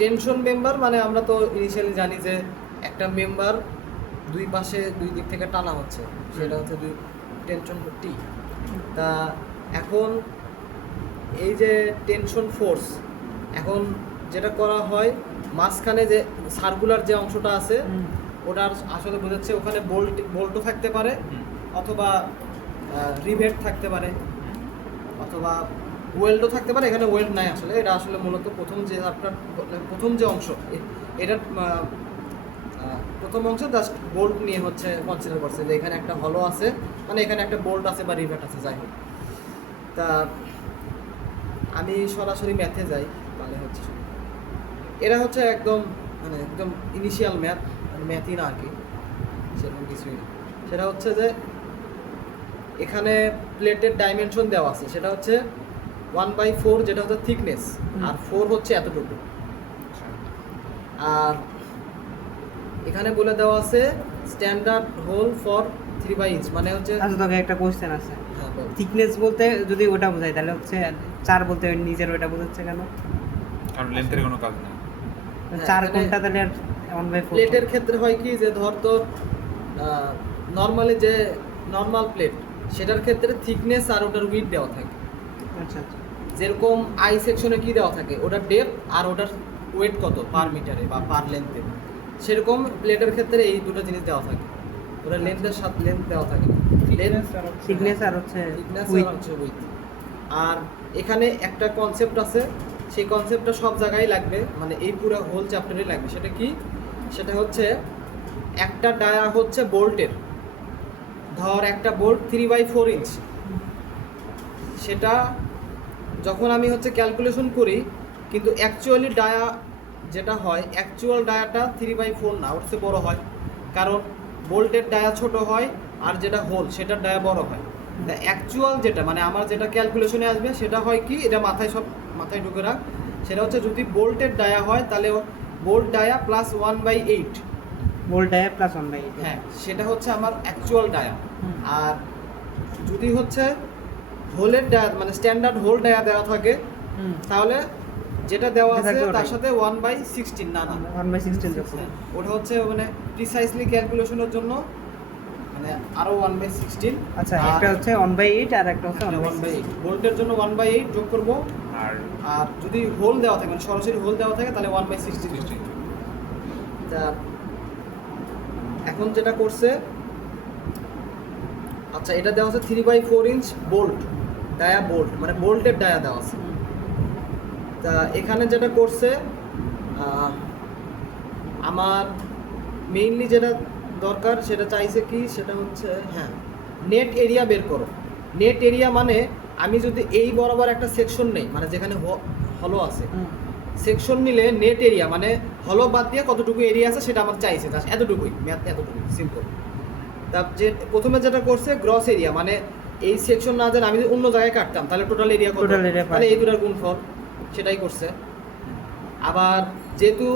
Tension member মানে আমরা তো ইনিশিয়ালি জানি যে একটা মেম্বার দুই পাশে দুই দিক থেকে টানা হচ্ছে, সেটা হচ্ছে দুই টেনশন টি। তা এখন এই যে টেনশন ফোর্স, এখন যেটা করা হয় মাঝখানে যে সার্কুলার যে অংশটা আছে ওটার আসলে বোঝাচ্ছে ওখানে বোল্টও থাকতে পারে, অথবা রিভেট থাকতে পারে, অথবা ওয়েল্ডও থাকতে পারে। এখানে ওয়েল্ড নাই আসলে, এটা আসলে মূলত প্রথম যে আপনার প্রথম যে অংশ, এটার প্রথম অংশ জাস্ট বোল্ট নিয়ে হচ্ছে কনসিডার করছে যে এখানে একটা হলো আছে, মানে এখানে একটা বোল্ট আছে বা রিভেট আছে, যাই হোক। তা আমি সরাসরি ম্যাথে যাই, তাহলে হচ্ছে এরা হচ্ছে একদম মানে একদম ইনিশিয়াল ম্যাথ, মানে ম্যাথই না আর কি, সেরকম কিছুই না। সেটা হচ্ছে যে এখানে প্লেটের ডাইমেনশন দেওয়া আছে, সেটা হচ্ছে 1/4, যেটা হচ্ছে থিকনেস, আর 4 হচ্ছে এতটুকু। আর এখানে বলে দেওয়া আছে স্ট্যান্ডার্ড হোল ফর 3/inch, মানে হচ্ছে আচ্ছা তোকে একটা কোশ্চেন আছে, থিকনেস বলতে যদি ওটা বোঝায় তাহলে হচ্ছে 4 বলতে নিজের ওটা বোঝাচ্ছে কেন? কারণ লেন্থের কোনো কাজ নেই। 4 কোনটা তাহলে 1/4? প্লেটের ক্ষেত্রে হয় কি যে ধর তোর নর্মালি যে নর্মাল প্লেট, সেটার ক্ষেত্রে থিকনেস আর ওটার উইডথ দেওয়া থাকে। আচ্ছা আচ্ছা। যেরকম আই সেকশনে কি দেওয়া থাকে, ওটার ডেপথ আর ওটার ওয়েট কত পার মিটারে বা পার লেন্থে, সেরকম প্লেটের ক্ষেত্রে এই দুটো জিনিস দেওয়া থাকে। ওটার লেন্থের সাথে লেন্থ দেওয়া থাকে না, থিকনেস আর হচ্ছে থিকনেস উইথ। আর হচ্ছে উইথ। আর এখানে একটা কনসেপ্ট আছে, সেই কনসেপ্টটা সব জায়গায় লাগবে, মানে এই পুরো হোল চ্যাপ্টারে লাগবে। সেটা কি? সেটা হচ্ছে একটা ডায়া হচ্ছে বোল্টের, ধর একটা বোল্ট 3/4 ইঞ্চ, সেটা যখন আমি হচ্ছে ক্যালকুলেশন করি, কিন্তু অ্যাকচুয়ালি ডায়া যেটা হয়, অ্যাকচুয়াল ডায়াটা 3/4 না, ওর চেয়ে বড় হয়, কারণ বোল্টের ডায়া ছোট হয় আর যেটা হোল সেটার ডায়া বড় হয়। অ্যাকচুয়াল যেটা মানে আমার যেটা ক্যালকুলেশনে আসবে সেটা হয় কি, এটা মাথায় ঢুকে রাখ, সেটা হচ্ছে যদি বোল্টের ডায়া হয় তাহলে bolt dia plus 1/8, bolt dia plus 1/8। হ্যাঁ, সেটা হচ্ছে আমার অ্যাকচুয়াল ডায়া। আর যদি হচ্ছে হোলের ডায়া মানে স্ট্যান্ডার্ড হোল ডায়া দেওয়া থাকে, তাহলে যেটা দেওয়া আছে তার সাথে 1/16, না 1/16 যোগ হ্যাঁ, ওটা হচ্ছে মানে প্রিসাইসলি ক্যালকুলেশনের জন্য, মানে আরো 1/16। আচ্ছা, একটা হচ্ছে 1/8 আর একটা হচ্ছে 1/8। ভোল্টের জন্য 1/8 যোগ করব, আর আর যদি হোল দেওয়া থাকে মানে সরাসরি হোল দেওয়া থাকে তাহলে 1/16। তা এখন যেটা করছে, আচ্ছা এটা দেওয়া আছে 3/4 ইঞ্চ বোল্ট, ডায়া বোল্ট মানে বোল্টের ডায়া দেওয়া আছে। তা এখানে যেটা করছে, আমার মেইনলি যেটা দরকার সেটা চাইছে কি, সেটা হচ্ছে হ্যাঁ নেট এরিয়া বের করো। নেট এরিয়া মানে আমি যদি এই বরাবর একটা সেকশন নেই, মানে যেখানে হলো আছে, সেকশন নিলে নেট এরিয়া মানে হলো বাদ দিয়ে কতটুকু এরিয়া আছে সেটা আমার চাইছে, জাস্ট এতটুকুই, ম্যাথ এতটুকুই, সিম্পল। তা যে প্রথমে যেটা করছে গ্রস এরিয়া, মানে এই সেকশন না জানি আমি যদি অন্য জায়গায় কাটতাম তাহলে টোটাল এরিয়া কত, তাহলে এই দুটার গুণফল, সেটাই করছে। আবার যেহেতু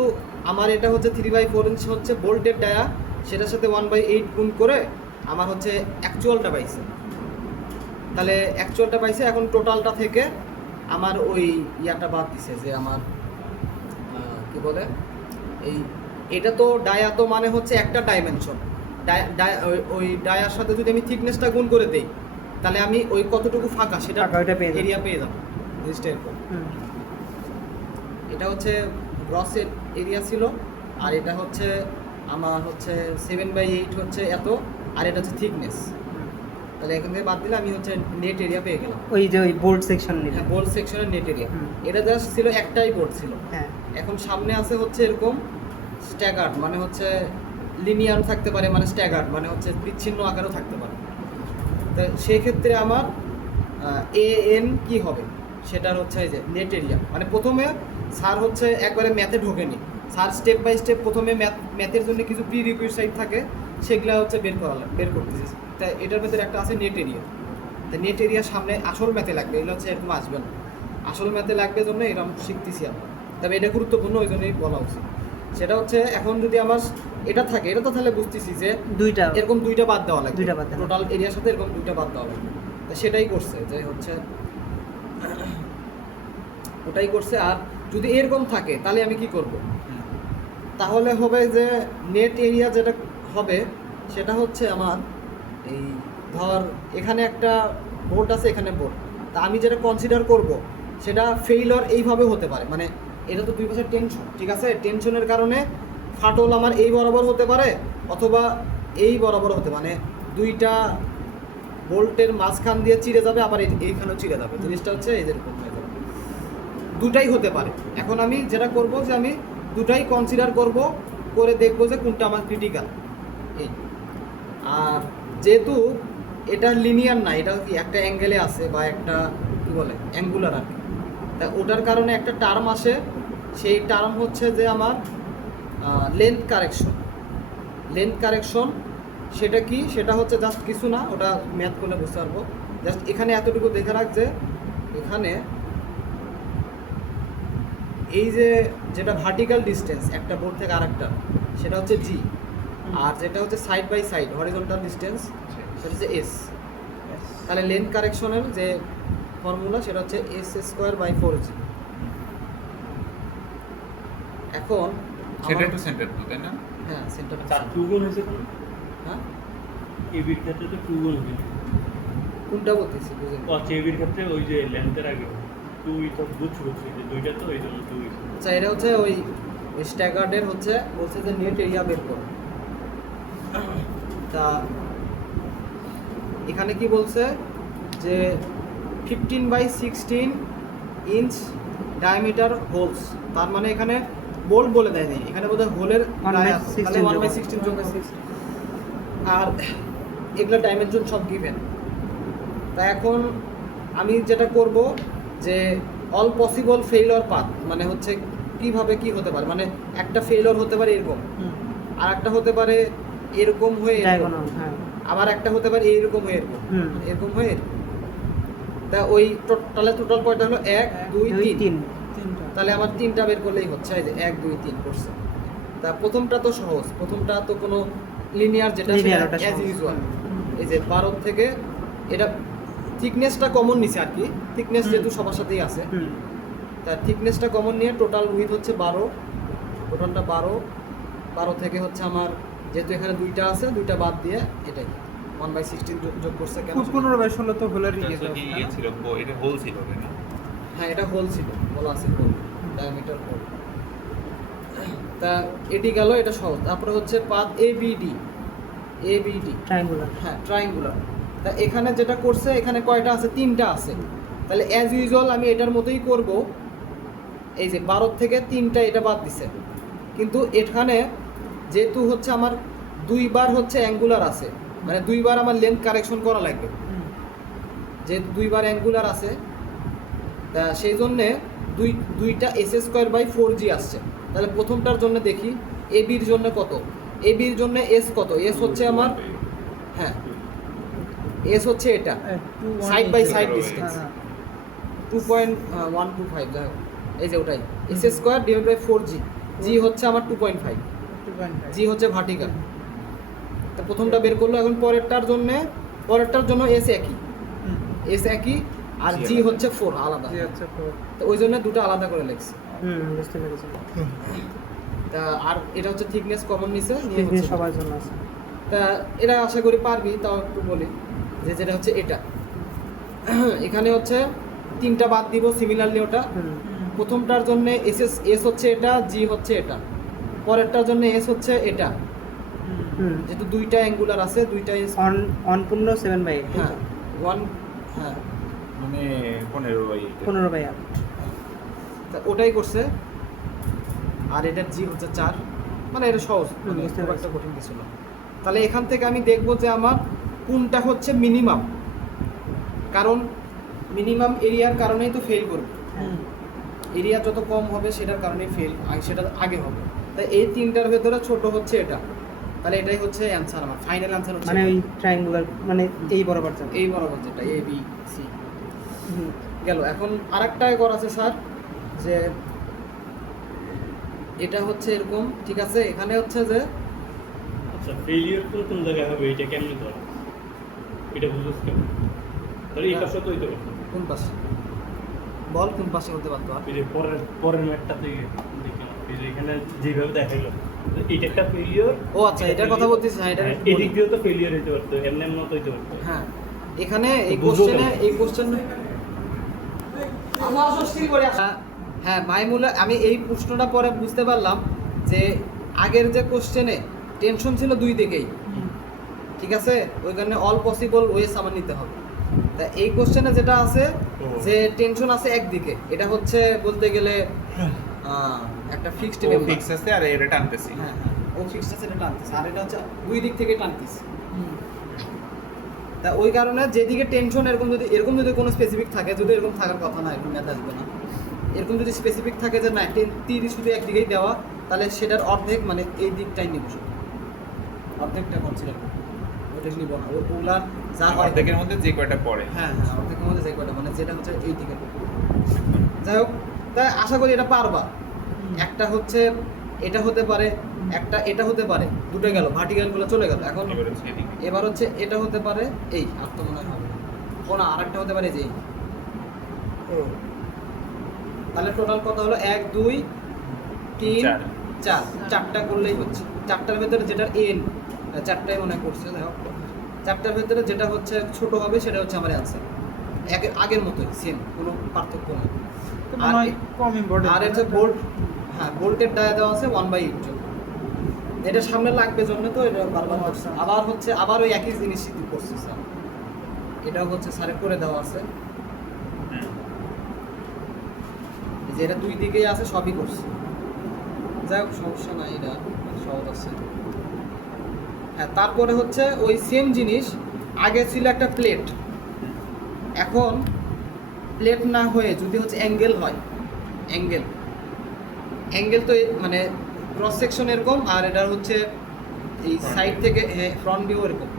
আমার এটা হচ্ছে 3/4 ইঞ্চ হচ্ছে বোল্টের ডায়া, সেটার সাথে 1/8 গুণ করে আমার হচ্ছে অ্যাকচুয়ালটা পাইছে, তাহলে অ্যাকচুয়ালটা পাইছে। এখন টোটালটা থেকে আমার ওই ইয়াটা বাদ দিছে যে আমার কি বলে এই, এটা তো ডায়া তো মানে হচ্ছে একটা ডাইমেনশন, ওই ডায়ার সাথে যদি আমি থিকনেসটা গুণ করে দেই তাহলে আমি ওই কতটুকু ফাঁকা সেটা এরিয়া পেয়ে যাবো, জিনিসটা এরকম। এটা হচ্ছে গ্রস এরিয়া ছিল, আর এটা হচ্ছে আমার হচ্ছে 7/8 হচ্ছে এত, আর এটা হচ্ছে থিকনেস। তাহলে এখান থেকে বাদ দিলে আমি হচ্ছে নেট এরিয়া পেয়ে গেলাম, ওই যে ওই বোল্ট সেকশন নিলে। হ্যাঁ, বোল্ট সেকশনের নেট এরিয়া। এটা জাস্ট ছিল একটাই বোল্ট ছিল। হ্যাঁ, এখন সামনে আছে হচ্ছে এরকম স্ট্যাগার্ড, মানে হচ্ছে লিনিয়ার থাকতে পারে, মানে স্ট্যাগার্ড মানে হচ্ছে বিচ্ছিন্ন আকারেও থাকতে পারে। তো সেই ক্ষেত্রে আমার এন কি হবে, সেটার হচ্ছে এই যে নেট এরিয়া, মানে প্রথমে স্যার হচ্ছে একবারে ম্যাথে ঢোকেনি, স্যার স্টেপ বাই স্টেপ প্রথমে ম্যাথের জন্য কিছু প্রি রিকুইজিট থাকে সেগুলো হচ্ছে বের করতেছি। তাই এটার ভেতরে একটা আছে নেট এরিয়া। তা নেট এরিয়া সামনে আসল ম্যাথে লাগবে, এগুলো হচ্ছে এরকম আসবে না, আসল ম্যাথে লাগবে জন্য এরকম শিখতেছি আমরা। তবে এটা গুরুত্বপূর্ণ, ওই জন্যই বলা উচিত। সেটা হচ্ছে এখন যদি আমার এটা থাকে, এটা তো তাহলে বুঝতেছি যে দুইটা এরকম দুইটা বাদ দেওয়া লাগবে, দুইটা বাদ দেওয়া টোটাল এরিয়ার সাথে এরকম দুইটা বাদ দেওয়া লাগবে। তো সেটাই করছে যে হচ্ছে ওটাই করছে। আর যদি এরকম থাকে তাহলে আমি কি করব? হুম। তাহলে হবে যে নেট এরিয়া যেটা হবে সেটা হচ্ছে আমার এই ধর এখানে একটা বোল্ট আছে, এখানে বোল্ট, তা আমি যেটা কনসিডার করব সেটা ফেইলর এইভাবে হতে পারে, মানে এটা তো দুই পাশে টেনশন, ঠিক আছে, টেনশনের কারণে ফাটল আমার এই বরাবর হতে পারে অথবা এই বরাবর হতে, মানে দুইটা বোল্টের মাঝখান দিয়ে চিড়ে যাবে, আবার এইখানেও চিড়ে যাবে, জিনিসটা হচ্ছে এই যেরকম হয়ে যাবে, দুটাই হতে পারে। এখন আমি যেটা করব যে আমি দুটাই কনসিডার করব, করে দেখব যে কোনটা আমার ক্রিটিক্যাল। এই আর যেহেতু এটা লিনিয়ার না, এটা কি একটা অ্যাঙ্গেলে আছে বা একটা কি বলে অ্যাঙ্গুলার আর কি, তা ওটার কারণে একটা টার্ম আসে, সেই টার্ম হচ্ছে যে আমার লেন্থ কারেকশন। লেন্থ কারেকশন সেটা কি? সেটা হচ্ছে জাস্ট কিছু না, ওটা ম্যাথ করলে বুঝতে পারবো। জাস্ট এখানে এতটুকু দেখে রাখ যে এখানে এই যে যেটা ভার্টিক্যাল ডিস্টেন্স একটা বোর্ড থেকে আরেকটা, সেটা হচ্ছে জি, আর যেটা হচ্ছে side by side horizontal distance সেটা হচ্ছে এস। তাহলে লেন্থ কারেকশনের যে ফর্মুলা সেটা হচ্ছে s²/4g। এখন সেন্টার আমার- টু সেন্টার তো, তাই না? হ্যাঁ সেন্টার, তার টু গুণ হয়েছে কোনো হ্যাঁ এবির ক্ষেত্রে তো টু গুণ হয়েছে। কোনটা বলতেছি বুঝে ও আচ্ছা, এবির ক্ষেত্রে ওই যে লেন্থের আগে টুই তো বুঝছি যে দুইটা তো এই জন্য টু হয়েছে। আচ্ছা, এটা হচ্ছে ওই স্ট্যাগার্ডের হচ্ছে বলছে যে নেট এরিয়া বের করো। তা এখানে কি বলছে যে 15/16 ইঞ্চ ডায়ামিটার হোলস, তার মানে এখানে বোল্ট বলে দেয়নি, এখানে বোধহয় হোলের 1/16 1/16 যোগ আছে। আর এগুলো ডাইমেনশন সব গিভেন। তা এখন আমি যেটা করব যে অল পসিবল ফেইলর পাথ, মানে হচ্ছে কিভাবে কি হতে পারে, মানে একটা ফেইলর হতে পারে এরকম, আর একটা হতে পারে এরকম হয়ে এরকম, ডায়াগোনাল, হ্যাঁ। আবার একটা হতে পারে এইরকম হয়ে এরকম, হুম। এরকম হয়ে এরকম। তা ওই টোটাল কয়টা হলো? 1 2 3। তাহলে আমার 3টা বের করলেই হচ্ছে, এই যে 1 2 3 করছে। তা প্রথমটা তো সহজ, প্রথমটা তো কোনো লিনিয়ার, যেটা Linear, ওটা অ্যাজ সহজ। ইউজুয়াল। এই যে 12 থেকে এটা থিকনেসটা কমন নিছে আর কি, থিকনেস হুম। যেহেতু সবার সাথেই আছে, হুম। তার থিকনেসটা কমন নিয়ে টোটাল উইথ হচ্ছে 12, টোটালটা 12 থেকে হচ্ছে আমার যেহেতু এখানে দুইটা আছে, দুইটা বাদ দিয়ে এটাই 1/16 যোগ করছে কেন? 15/16 তো হোলেরই এটা তো কি ইয়ে ছিল, এটা হোল ছিল, তাই না? হ্যাঁ, এটা হোল ছিল, বলা আছে হোল, ডায়ামিটার হোল। তা এটি গেল, এটা সহজ। তারপরে হচ্ছে পাথ এবিডি, ট্রায়াঙ্গুলার। হ্যাঁ ট্রায়াঙ্গুলার। তা এখানে যেটা করছে, এখানে কয়টা আছে? 3টা আছে। তাহলে অ্যাজ ইউজুয়াল আমি এটার মতোই করব, এই যে 12 থেকে 3টা এটা বাদ দিছে, কিন্তু এখানে যেহেতু হচ্ছে আমার দুইবার হচ্ছে অ্যাঙ্গুলার আছে, মানে দুইবার আমার লেন্থ কারেকশন করা লাগবে, যেহেতু দুইবার অ্যাঙ্গুলার আছে, তা সেই জন্যে দুইটা s²/4g আসছে। তাহলে প্রথমটার জন্য দেখি এবির জন্য কত, এবির জন্য এস কত, এস হচ্ছে আমার, হ্যাঁ এস হচ্ছে এটা সাইড বাই সাইড ডিস্টেন্স 2.125, যাই হোক এই যে ওটাই s²/4g, জি হচ্ছে আমার 2.5, জি হচ্ছে ভার্টিক্যাল। তো প্রথমটা বের করলো। এখন পরেরটার জন্য এস একই, আর জি হচ্ছে 4 আলাদা, তো ওই জন্য দুটো আলাদা করে লিখছি। বুঝতে পেরেছি। তা আর এটা হচ্ছে থিকনেস কমন নিছে নিয়ে Thickness হচ্ছে সবার জন্য আছে। তা এরা আশা করি পারবি, তাও একটু বলি যে যেটা হচ্ছে এটা এখানে হচ্ছে 3টা বাদ দিব সিমিলারলি ওটা। হুম। প্রথমটার জন্য এস হচ্ছে এটা, জি হচ্ছে এটা, পরেরটার জন্য এস হচ্ছে এটা, হুম। যেহেতু দুইটা অ্যাঙ্গুলার আছে, দুইটা এস, অনপূর্ণ 7/8, হ্যাঁ 1, হ্যাঁ মানে 15/8 15/8। তা ওটাই করছে। আর এটার জি হচ্ছে 4, মানে এটা সহজ, মানে বুঝতে খুব পেরেছি। একটা কঠিন কিছু না। তাহলে এখান থেকে আমি দেখবো যে আমার কোনটা হচ্ছে মিনিমাম, কারণ মিনিমাম এরিয়ার কারণেই তো ফেল করবে, এরিয়া যত কম হবে সেটার কারণে ফেল, সেটা আগে হবে। তাই এই 3টার ভেতরে ছোট হচ্ছে এটা, তাহলে এটাই হচ্ছে অ্যান্সার, আমার ফাইনাল অ্যান্সার হচ্ছে মানে ওই ট্রায়াঙ্গুলার, মানে এই বরাবর যাবে। এই বরাবর যেটা এ বি সি হুম। গেল। এখন আরেকটা করা আছে স্যার, যে এটা হচ্ছে এরকম, ঠিক আছে, এখানে হচ্ছে যে আচ্ছা, ফেলিয়ার কোন জায়গায় হবে এটা কেমনে ধর, এটা বুঝছ কেন? তাহলে এই পাশে তো হইতে পারে। কোন পাশে বল কোন পাশে হতে পারতো আর এই যে পরের ম্যাটটাতে দেখলাম এই যে এখানে যেভাবে দেখাইলো এটা একটা ফেলিওর। ও আচ্ছা, এটার কথা বলতেছি। হ্যাঁ, এটা এই দিক দিয়েও তো ফেলিওর হতে পারতো, এমনি এমন তো হতে পারতো। হ্যাঁ, এখানে এই বুঝবো কোশ্চেন হ্যাঁ মাইমুল, আমি এই প্রশ্নটা পরে বুঝতে পারলাম যে আগের যে কোশ্চেনে টেনশন ছিল দুই দিকেই, ঠিক আছে, ওই কারণে অল পসিবল ওয়েস আমার নিতে হবে। তা এই কোশ্চেনে যেটা আছে যে টেনশন আছে একদিকে, এটা হচ্ছে বলতে গেলে একটা ফিক্সড মেম্বার। ফিক্স আছে আর এটা টানতেছি। হ্যাঁ হ্যাঁ, ও ফিক্সড আছে, এটা টানতেছে, আর এটা হচ্ছে দুই দিক থেকে টানতেছে। তা ওই কারণে যেদিকে টেনশন এরকম যদি কোনো স্পেসিফিক থাকে, যদি এরকম থাকার কথা না, এরকম ম্যাথ আসবে না, এরকম যদি স্পেসিফিক থাকে যে না তীর শুধু একদিকেই দেওয়া, তাহলে সেটার অর্ধেক মানে এই দিকটাই নিব, শুধু অর্ধেকটা কনসিডার করব, ওটা নিব না। ওগুলার যা অর্ধেকের মধ্যে যে কয়টা পড়ে। হ্যাঁ হ্যাঁ, অর্ধেকের মধ্যে যে কয়টা মানে যেটা হচ্ছে এই দিকে। যাই হোক, তাই আশা করি এটা পারবা। একটা হচ্ছে এটা হতে পারে, একটা এটা হতে পারে, দুটো গেল, ভার্টিক্যালগুলো চলে গেল। এখন এবার হচ্ছে এদিকে। এবার হচ্ছে এটা হতে পারে এই, আর তো মনে হয় হবে না। ও না, আরেকটা হতে পারে যে এই। তাহলে টোটাল কত হলো? 1 2 3 4, চারটা করলেই হচ্ছে। চারটার ভেতরে যেটা এন, চারটাই মনে হয় করছে, দেখো চারটার ভেতরে যেটা হচ্ছে ছোট হবে সেটা হচ্ছে আমার অ্যান্সার। আগের মতোই সেম, কোনো পার্থক্য নেই। আর হচ্ছে বোল্ট, হ্যাঁ বোল্টের ডায়া দেওয়া আছে 1/8 জন্য, এটা সামনে লাগবে জন্য তো এটা বারবার করছে। আবার ওই একই জিনিস করছে স্যার, এটাও হচ্ছে স্যারের করে দেওয়া আছে, এই যে এটা দুই দিকেই আছে, সবই করছে। যাই হোক, সমস্যা নাই, এটা সহজ আছে। হ্যাঁ, তারপরে হচ্ছে ওই সেম জিনিস, আগে ছিল একটা প্লেট, এখন প্লেট না হয়ে যদি হচ্ছে অ্যাঙ্গেল হয়, অ্যাঙ্গেল তো মানে ক্রস সেকশন এরকম, আর এটা হচ্ছে এই সাইড থেকে ফ্রন্ট ভিউ এরকম।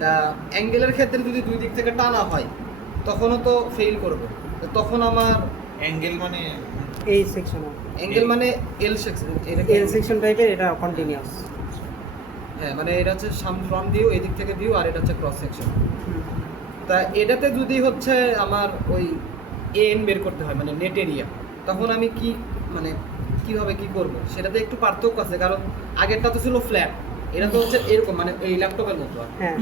তা অ্যাঙ্গেলের ক্ষেত্রে যদি দুই দিক থেকে টানা হয় তখনও তো ফেল করবে। তো তখন আমার অ্যাঙ্গেল মানে এই সেকশন অ্যাঙ্গেল মানে এল সেকশন, এল সেকশন টাইপের, এটা কন্টিনিউয়াস। হ্যাঁ, মানে এটা হচ্ছে ফ্রন্ট ভিউ, এই দিক থেকে ভিউ, আর এটা হচ্ছে ক্রস সেকশন। তা এটাতে যদি হচ্ছে আমার ওই এন বের করতে হয়, মানে নেট এরিয়া, তখন আমি কি মানে কিভাবে কি করব, সেটাতে একটু পার্থক্য আছে। কারণ আগেরটা তো ছিল ফ্ল্যাট, এটা তো হচ্ছে এরকম, মানে এই ল্যাপটপের মতো। হ্যাঁ,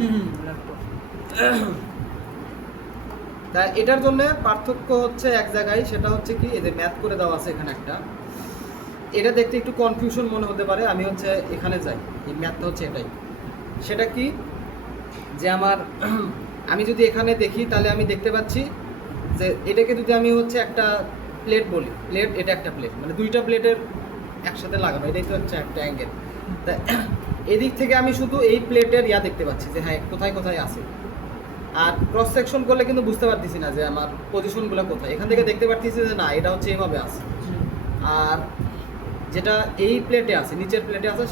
তা এটার জন্য পার্থক্য হচ্ছে এক জায়গায়, সেটা হচ্ছে কি, এই যে ম্যাথ করে দেওয়া আছে এখানে একটা, এটা দেখতে একটু কনফিউশন মনে হতে পারে। আমি হচ্ছে এখানে যাই, এই ম্যাথটা হচ্ছে এটাই। সেটা কি যে আমার আমি যদি এখানে দেখি, তাহলে আমি দেখতে পাচ্ছি যে এটাকে যদি আমি হচ্ছে একটা প্লেট বলি, প্লেট, এটা একটা প্লেট, মানে দুইটা প্লেটের একসাথে লাগানো, এটাই তো হচ্ছে একটা অ্যাঙ্গেল। তা এদিক থেকে আমি শুধু এই প্লেটের দেখতে পাচ্ছি যে হ্যাঁ কোথায় কোথায় আছে, আর ক্রস সেকশন করলে কিন্তু বুঝতে পারতেছি না যে আমার পজিশনগুলো কোথায়। এখান থেকে দেখতে পারতেছি যে না, এটা হচ্ছে এইভাবে আছে, আর যেটা এই প্লেটে আছে, নিচের প্লেটে আছে,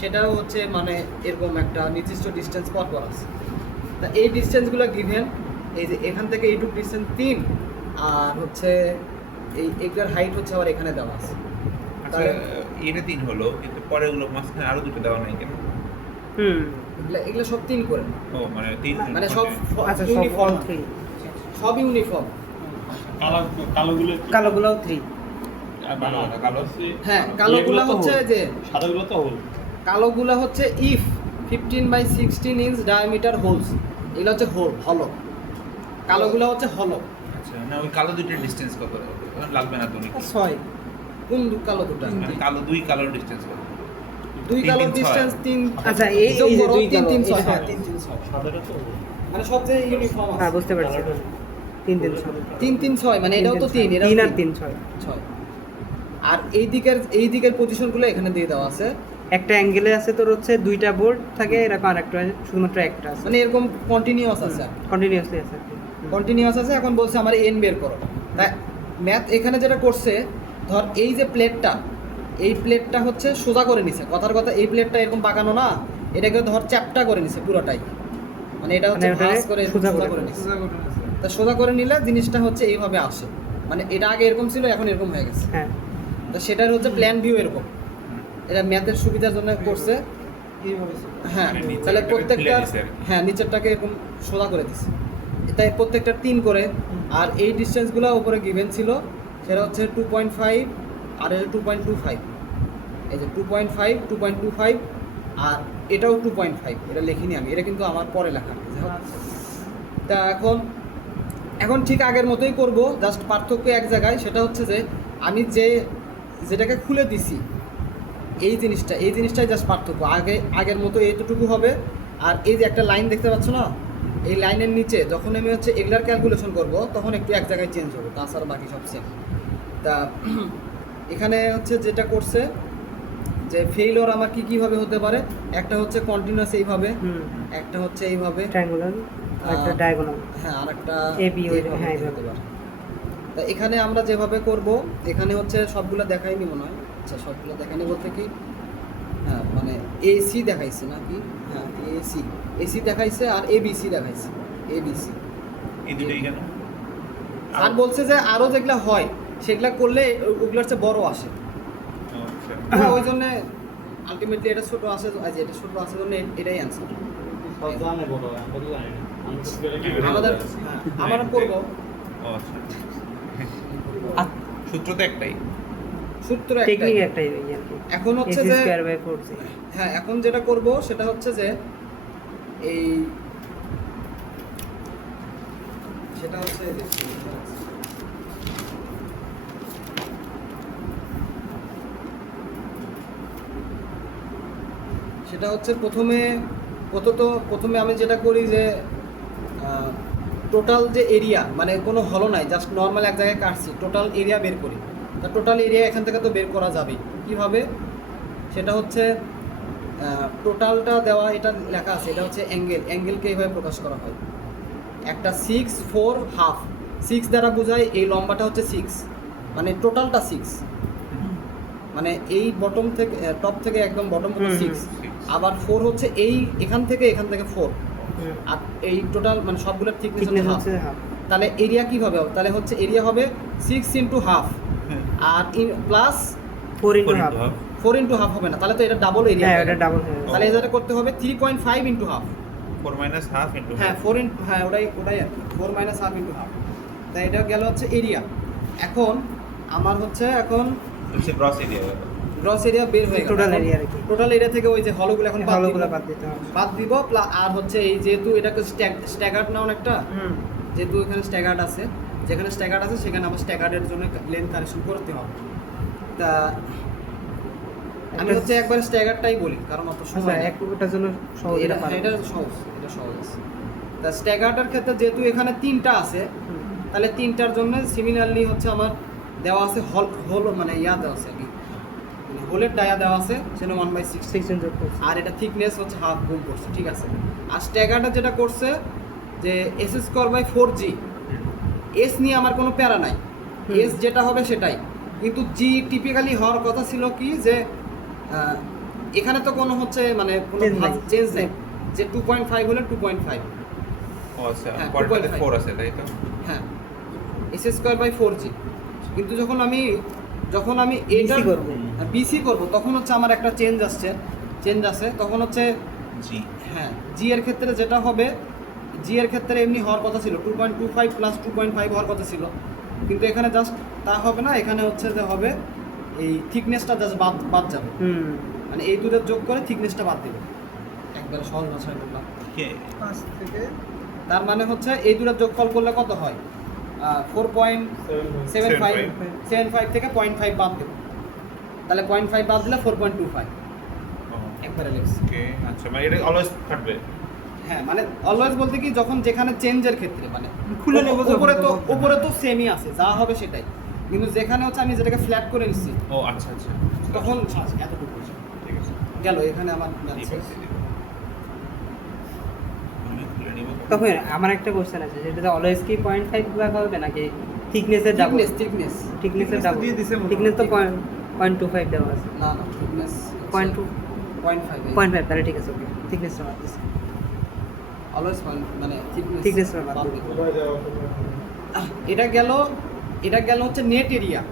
সেটাও হচ্ছে মানে এরকম একটা নির্দিষ্ট ডিস্টেন্স পর আছে। তা এই ডিস্টেন্সগুলো গিভেন, এই যে এখান থেকে এইটুকু ডিস্টেন্স 3, আর হচ্ছে এইটার হাইট হচ্ছে আবার এখানে দেওয়া আছে। আচ্ছা, এটা 3 হলো, কিন্তু পরে ওগুলো মাঝখানে আরো দুটো দেওয়া নাই কেন? এগুলো সব 3 করে, ও মানে 3 মানে সব আচ্ছা, সব ইউনিফর্ম, 3, সব ইউনিফর্ম। কালোগুলোও 3। কালো হ্যাঁ, কালোগুলো হচ্ছে যে সাদাগুলো তো হোল। কালোগুলো হচ্ছে ইফ 15/16 ইঞ্চ ডায়ামিটার হোলস, এগুলো হচ্ছে হলো। কালোগুলো হচ্ছে হলো। আচ্ছা, না ওই কালো দুইটার ডিসটেন্স কত? লাগবে না তুমি? 6। কোন কালো দুটো? মানে দুই কালোর ডিসটেন্স কত? দুই কালোর 3, 3, ডিস্টেন্স 3। আচ্ছা, এই যে দুই 3 কালো, 3 6, এটা হ্যাঁ 6। 3 3 6, সাদাটা তো হোল। মানে সবচেয়ে ইউনিফর্ম হ্যাঁ, আছে। বুঝতে পারছি। 3 3 6। 3 3 6, মানে এটাও তো 3, এটাও 3 আর 3 6। 6। আর এই দিকের পজিশনগুলো এখানে দিয়ে দেওয়া আছে। একটা অ্যাঙ্গেলে আছে তোর হচ্ছে দুইটা বোর্ড থাকে, এরকম আরেকটা শুধুমাত্র একটা আছে, মানে এরকম কন্টিনিউয়াস আছে, কন্টিনিউয়াসলি আছে। কন্টিনিউয়াস আছে। এখন বলছে আমার এন বের করো। তাই ম্যাথ এখানে যেটা করছে, ধর এই যে প্লেটটা, এই প্লেটটা হচ্ছে সোজা করে নিছে, কথার কথা এই প্লেটটা এরকম বাঁকানো না, এটাকে ধর চ্যাপটা করে নিছে পুরোটাই, মানে এটা হচ্ছে মানে ওটাকে ভাঁজ করে সোজা সোজা করে করে নিছে। তা সোজা করে নিলে জিনিসটা হচ্ছে এইভাবে আসে, মানে এটা আগে এরকম ছিল, এখন এরকম হয়ে গেছে। হ্যাঁ, তো সেটার হচ্ছে প্ল্যান ভিউ এরকম, এটা ম্যাথের সুবিধার জন্য করছে। হ্যাঁ, মানে নিচের তাহলে টাকে প্রত্যেকটা, তুলে দিছে আর কি। হ্যাঁ নিচেরটাকে এরকম সোজা করে দিছে। তাই প্রত্যেকটা 3 করে। আর এই ডিস্টেন্সগুলো উপরে গিভেন ছিল, সেটা হচ্ছে 2.5 আর এটা 2.25। এই যে 2.5, 2.25 আর এটাও 2.5, এটা লিখিনি আমি, এটা কিন্তু আমার পরে লেখা। তা এখন ঠিক আগের মতোই করব, জাস্ট পার্থক্য এক জায়গায়, সেটা হচ্ছে যে আমি যেটাকে খুলে দিছি এই জিনিসটাই জাস্ট পার্থক্য। আগের মতো এইটুকু হবে। আর এই যে একটা লাইন দেখতে পাচ্ছ না, এই লাইনের নিচে যখন আমি হচ্ছে এগুলার ক্যালকুলেশন করব তখন একটু এক জায়গায় চেঞ্জ হবে, তাছাড়া বাকি সব সেম। তা এখানে হচ্ছে যেটা করছে যে ফেইলিওর আমার কীভাবে হতে পারে, একটা হচ্ছে কন্টিনিউয়াস এইভাবে, একটা হচ্ছে এইভাবে ট্রায়াঙ্গুলার, একটা ডায়াগোনাল, হ্যাঁ, আর একটা AB হ্যাঁ হতে পারে। তা এখানে আমরা যেভাবে করব, এখানে হচ্ছে সবগুলো দেখাইনি মনে হয়। আচ্ছা, সবগুলো দেখাইনি বলতে কি, হ্যাঁ মানে AC দেখাইছে নাকি, হ্যাঁ AC দেখাইছে আর ABC দেখাইছে, ABC এই দুটোই কেন? আর বলছে যে আরও যেগুলো হয় সেগুলা করলে ওগুলোর চেয়ে বড় আসে। আচ্ছা, ওই জন্য আলটিমেটলি এটা ছোট আসে, এটা ছোট আসে জন্য এটাই অ্যান্সার। সব জানে বড়, আমরা তো জানি না। আমরা তো করে আমাদের আমরা করবো ও আচ্ছা, সূত্র তো একটাই। সূত্র টেকনিক একটাই। একটাই আর কি। এখন হচ্ছে যে AC²/4G হ্যাঁ, এখন যেটা করব সেটা হচ্ছে যে সেটা হচ্ছে এই যে, সেটা হচ্ছে প্রথমে আমি যেটা করি যে টোটাল যে এরিয়া, মানে কোনো হলো নাই, জাস্ট নর্মাল এক জায়গায় কাটছি, টোটাল এরিয়া বের করি। তা টোটাল এরিয়া এখান থেকে তো বের করা যাবে কিভাবে, সেটা হচ্ছে টোটালটা দেওয়া, এটা লেখা আছে, এটা হচ্ছে অ্যাঙ্গেলকে এইভাবে প্রকাশ করা হয়। একটা 6, 4, হাফ, 6 দ্বারা বোঝায় এই লম্বাটা হচ্ছে 6, মানে টোটালটা 6, মানে এই বটম থেকে টপ থেকে একদম বটম পর্যন্ত 6। আবার 4 হচ্ছে এখান থেকে 4। আর এই টোটাল মানে সবগুলোর থিকনেস হচ্ছে হাফ। তাহলে এরিয়া কিভাবে হবে, তাহলে হচ্ছে এরিয়া হবে 6 ইন্টু হাফ আর plus 4 into half. 4 into half হবে না, তাহলে তো এটা ডাবল এরিয়া। হ্যাঁ, এটা ডাবল। তাহলে এটা করতে হবে 3.5 into half. 4 minus half into হ্যাঁ 4 ইন্টু, হ্যাঁ ওটাই আর কি, 4 মাইনাস হাফ ইন্টু হাফ। তাই এটা গেল হচ্ছে এরিয়া। এখন আমার হচ্ছে হচ্ছে গ্রস এরিয়া গেল। গ্রস এরিয়া বের হয়ে গেল। টোটাল এরিয়া আর কি। টোটাল এরিয়া থেকে ওই যে হলগুলো এখন হলগুলো বাদ দিতে হবে। বাদ দিব। আর হচ্ছে এই যেহেতু এটাকে স্ট্যাগার্ড না অনেকটা, যেহেতু এখানে স্ট্যাগার্ড আছে, যেখানে স্ট্যাগার্ড আছে সেখানে আবার স্ট্যাগার্ডের জন্য লেন্থ কারেকশন করতে হবে। তা আমি হচ্ছে একবার স্ট্যাগার্ডটাই বলি, কারণ অত সময় এক ওটার জন্য সহজ, এটা সহজ আছে। তা স্ট্যাগার্ডের ক্ষেত্রে যেহেতু এখানে 3টা আছে, তাহলে 3টার জন্য সিমিলারলি হচ্ছে আমার দেওয়া আছে হল মানে দেওয়া আছে কি, মানে হোলের ডায়া দেওয়া আছে, সেটা 1/6, আর এটা থিকনেস হচ্ছে হাফ গুণ করছে, ঠিক আছে। আর স্ট্যাগার্ডটা যেটা করছে যে S²/4G, এস নিয়ে আমার কোনো প্যারা নাই, এস যেটা হবে সেটাই, কিন্তু জি টিপিক্যালি হওয়ার কথা ছিল কি যে এখানে তো কোনো হচ্ছে মানে কোনো চেঞ্জ নেই, যে 2.5 হলে 2.5। ও আচ্ছা, হ্যাঁ, পরেরটাতে 2.5 4 আছে তাই তো? হ্যাঁ, S²/4G। কিন্তু যখন আমি এটা BC করব, BC করব, তখন হচ্ছে আমার একটা চেঞ্জ আছে, তখন হচ্ছে জি। হ্যাঁ, জি এর ক্ষেত্রে যেটা হবে, জি এর ক্ষেত্রে এমনি হওয়ার কথা ছিল 2.25 প্লাস 2.5 হওয়ার কথা ছিল, কিন্তু এখানে জাস্ট তা হবে না, এখানে হচ্ছে যে হবে এই থিকনেসটা জাস্ট বাদ যাবে, মানে এই দুটোর যোগ করে থিকনেসটা বাদ দিবে, একবারে সহজ ভাষায় বললাম। 5 থেকে, তার মানে হচ্ছে এই দুটোর যোগফল করলে কত হয়, 4.75 থেকে 0.5 বাদ দেবো, তাহলে 0.5 বাদ দিলে 4.25 একবারে লিখছি। ওকে, আচ্ছা, মানে এটা অলওয়েজ থাকবে। হ্যাঁ, মানে অলওয়েজ বলতে কি, যখন যেখানে চেঞ্জের ক্ষেত্রে মানে খুলে নেবো, উপরে তো সেমই আছে, যা হবে সেটাই, কিন্তু যেখানে হচ্ছে আমি যেটাকে ফ্ল্যাট করে নিচ্ছি, ও আচ্ছা আচ্ছা, তখন এতটুকু ঠিক আছে, গেল, এখানে আমার ঠিক আছে। আমি খুলে নিব। তখন আমার একটা কোশ্চেন আছে, সেটা অলওয়েজ কি 0.5 রাখা হবে নাকি থিকনেসের ডাবল? থিকনেসের ডাবল, থিকনেস তো 0.25 দেওয়া আছে। না থিকনেস 0.5, তাহলে ঠিক আছে, ওকে, থিকনেসটা বাদ দিচ্ছি। অলওয়েজ মানে থিকনেসটা বাদ দিই। এটা গেল হচ্ছে নেট এরিয়া।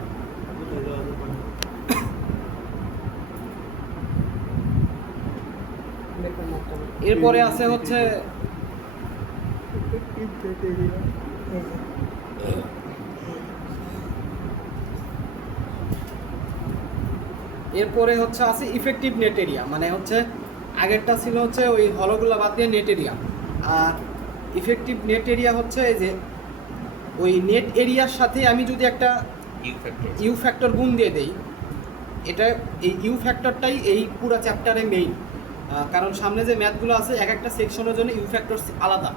এরপরে আছে হচ্ছে এরপরে হচ্ছে আছে ইফেক্টিভ নেট এরিয়া, মানে হচ্ছে আগেরটা ছিল হচ্ছে ওই হলগুলো বাদ দিয়ে নেট এরিয়া, আর ইফেক্টিভ নেট এরিয়া হচ্ছে এই যে ওই নেট এরিয়ার সাথে আমি যদি একটা ইউ ফ্যাক্টর ইউ ফ্যাক্টর গুণ দিয়ে দেই, এটা এই ইউ ফ্যাক্টরটাই এই পুরো চ্যাপ্টারে মেইন, কারণ সামনে যে ম্যাথগুলো আছে এক একটা সেকশনের জন্য ইউ ফ্যাক্টর আলাদা,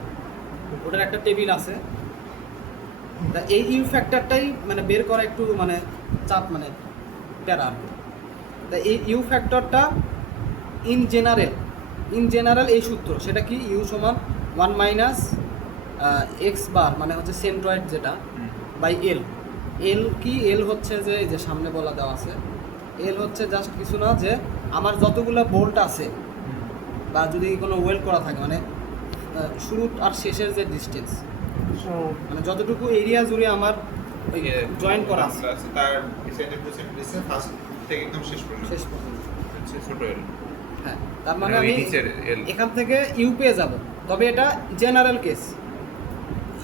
ওটার একটা টেবিল আছে। তা এই ইউ ফ্যাক্টরটাই মানে বের করা একটু মানে চাপ, মানে প্যারা। তা এই ইউ ফ্যাক্টরটা ইন জেনারেল এই সূত্র, সেটা কি ইউ সমান 1 মাইনাস এক্স বার, মানে হচ্ছে সেন্ট্রয়েড যেটা, বাই এল। এল কি? এল হচ্ছে যে এই যে সামনে বলা দেওয়া আছে, এল হচ্ছে জাস্ট কিছু না, যে আমার যতগুলো বোল্ট আছে বা যদি কোনো ওয়েল্ড করা থাকে, মানে শুরু আর শেষের যে ডিস্টেন্স, মানে যতটুকু এরিয়া জুড়ে আমার জয়েন করা আছে তার ডিসটেন্স ফার্স্ট থেকে একদম শেষ পর্যন্ত শেষ পর্যন্ত। হচ্ছে ছোট এল। হ্যাঁ, তার মানে মানে ওই আমি নিচের L। এখান থেকে ইউ পেয়ে যাব, তবে এটা জেনারেল কেস।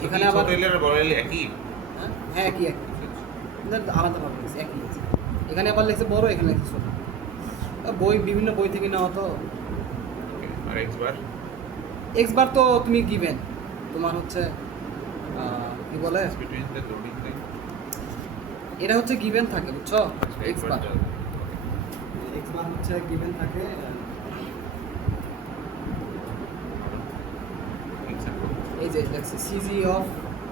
এখানে আবার ছোট এল আর বড় এল একই। হ্যাঁ একই একই, আলাদা ভাবে লিখছে, একই আছে। এখানে আবার লিখছে বড়, এখানে লিখছে ছোট। বই বিভিন্ন বই থেকে নেওয়া তো। ওকে, আর এক্স বার তো তুমি গিভেন, তোমার হচ্ছে কি বলে, বিটুইন দ্য লোডিং লাইন এটা হচ্ছে গিভেন থাকে, বুঝছো? এক্স বার হচ্ছে গিভেন থাকে। এই যে দেখছি সিজি অফ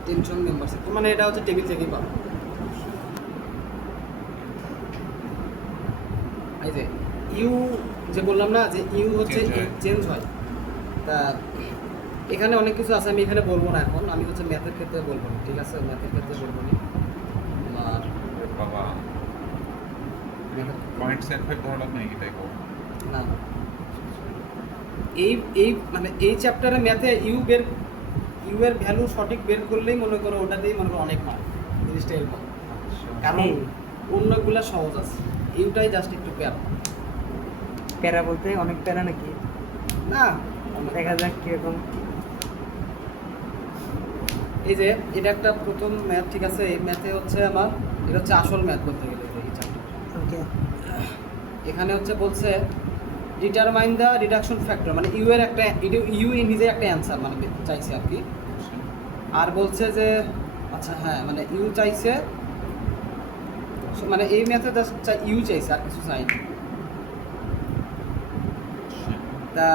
টেনশন মেম্বারস, মানে এটা হচ্ছে টেবিল থেকেই পাবো। এই যে ইউ যে বললাম না, যে ইউ হচ্ছে চেঞ্জ হয়। তা এখানে অনেক কিছু আছে, আমি এখানে বলবো না এখন, আমি হচ্ছে ম্যাথের ক্ষেত্রে বলবো না, ঠিক আছে? ম্যাথের ক্ষেত্রে বলবো না। আর বাবা পয়েন্ট সেট ফাইভ ধরা লাগবে নাকি? তাই কো না, এই এই মানে এই চ্যাপ্টারে ম্যাথে ইউ এর ভ্যালু সঠিক বের করলেই মনে করো ওটাতেই মনে করো অনেক মার্ক, জিনিসটা এরকম। কারণ অন্যগুলো সহজ আছে, ইউটাই জাস্ট একটু প্যারা বলতে অনেক প্যারা নাকি? না, দেখা যাক কিরকম। এই যে এটা একটা প্রথম ম্যাথ, ঠিক আছে? এই ম্যাথে হচ্ছে আমার, এটা হচ্ছে আসল ম্যাথ বলতে গেলে এই চ্যাপ্টার। ওকে, এখানে হচ্ছে বলছে ডিটারমাইন দ্য রিডাকশন ফ্যাক্টর, মানে ইউ এর একটা ইউ নিজে একটা অ্যান্সার মানে চাইছে আর কি। আর বলছে যে আচ্ছা হ্যাঁ, মানে ইউ চাইছে, মানে এই ম্যাথে ইউ চাইছে, আর কিছু চাইনি। তা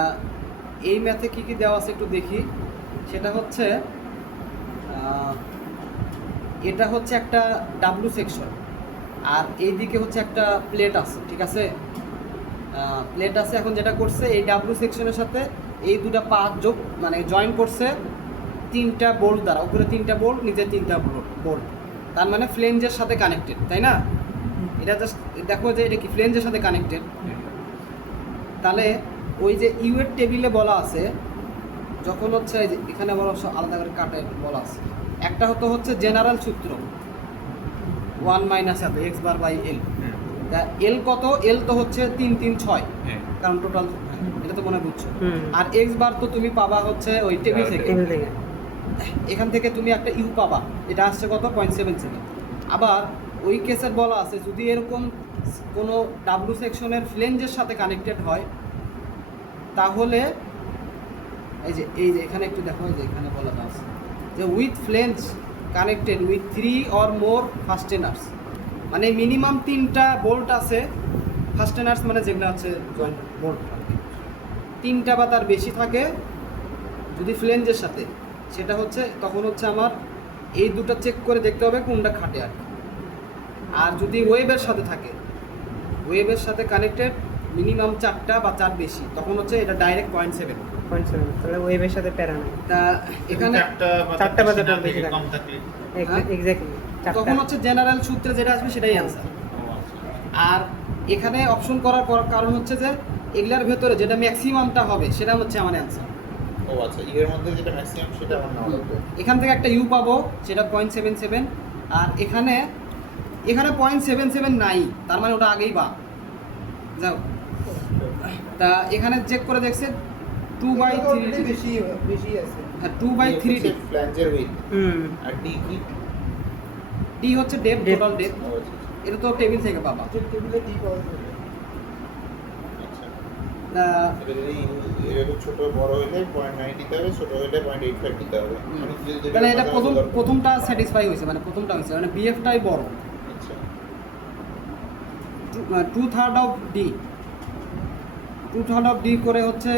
এই ম্যাথে কী কী দেওয়া আছে একটু দেখি। সেটা হচ্ছে এটা হচ্ছে একটা ডাব্লু সেকশন, আর এইদিকে হচ্ছে একটা প্লেট আছে, ঠিক আছে? প্লেট আছে। এখন যেটা করছে, এই ডাব্লু সেকশনের সাথে এই দুটা পাত যোগ মানে জয়েন করছে তিনটা বোল্ট দ্বারা, উপরে তিনটা বোল্ট, নিচে তিনটা বোল্ট, তার মানে ফ্লেঞ্জের সাথে কানেক্টেড, তাই না? এটা জাস্ট দেখো যে এটা কি ফ্লেঞ্জের সাথে কানেক্টেড। তাহলে ওই যে ইউ এর টেবিলে বলা আছে, যখন হচ্ছে এখানে বলা আলাদা করে কাটে বলা আছে, একটা হচ্ছে জেনারেল সূত্র 1 মাইনাস এত এক্স বার বাই এল। এল কত? এল তো হচ্ছে 3 3 6, কারণ টোটাল, এটা তো মনে বুঝছো। আর এক্স বার তো তুমি পাবা হচ্ছে ওই টেবিল থেকে, এখান থেকে তুমি একটা ইউ পাবা, এটা আসছে কত? 0.77। আবার ওই কেসের বলা আছে, যদি এরকম কোনো ডাব্লু সেকশনের ফ্লেঞ্জের সাথে কানেক্টেড হয়, তাহলে এই যে এখানে একটু দেখো, এই যে এখানে বলা আছে যে with flange connected with 3 or more ফাস্টেনার্স, মানে মিনিমাম 3টা বোল্ট আছে। ফাস্টেনার্স মানে যেগুলো হচ্ছে জয়েন্ট বোল্ট, 3টা বা তার বেশি থাকে যদি ফ্লেঞ্জের সাথে, সেটা হচ্ছে তখন হচ্ছে আমার এই দুটো চেক করে দেখতে হবে কোনটা খাটে আর কি। আর যদি ওয়েবের সাথে থাকে, ওয়েবের সাথে কানেক্টেড মিনিমাম 4টা বা 4 বেশি, তখন হচ্ছে এটা ডাইরেক্ট 0.7। তাহলে ওয়েবের সাথে প্যারা নাই। তা এখানে 4টা বা 4টা বেশি থাকে, এক্স্যাক্টলি তখন হচ্ছে জেনারেল সূত্রে যেটা আসবে সেটাই অ্যান্সার। আর এখানে অপশন করার কারণ হচ্ছে যে এগুলার ভেতরে যেটা ম্যাক্সিমামটা হবে সেটা হচ্ছে আমার অ্যান্সার। ও আচ্ছা, এর মধ্যে যেটা ম্যাক্সিমাম সেটা আমার নাও লাগবে। এখান থেকে একটা ইউ পাবো, সেটা 0.77। আর এখানে 0.77 নাই, তার মানে ওটা আগেই বা যাও। তা এখানে চেক করে দেখছে 2/3 বেশি আছে। হ্যাঁ 2/3D। ফ্ল্যাঞ্জের উইথ হুম আর ডি কি? ডি হচ্ছে ডেপথ, Depth। Total depth. ও আচ্ছা এটা তো টেবিল থেকে পাবা। আচ্ছা এটা যদি এটা ছোট বড় হইলে 0.9 দিতে হবে, ছোট হইলে 0.85 দিতে হবে। মানে যদি তাহলে এটা প্রথমটা স্যাটিসফাই হয়েছে, মানে প্রথমটা হয়েছে, মানে বিএফটাই বড়। আচ্ছা 2/3 অফ ডি, 2/3 অফ ডি করে হচ্ছে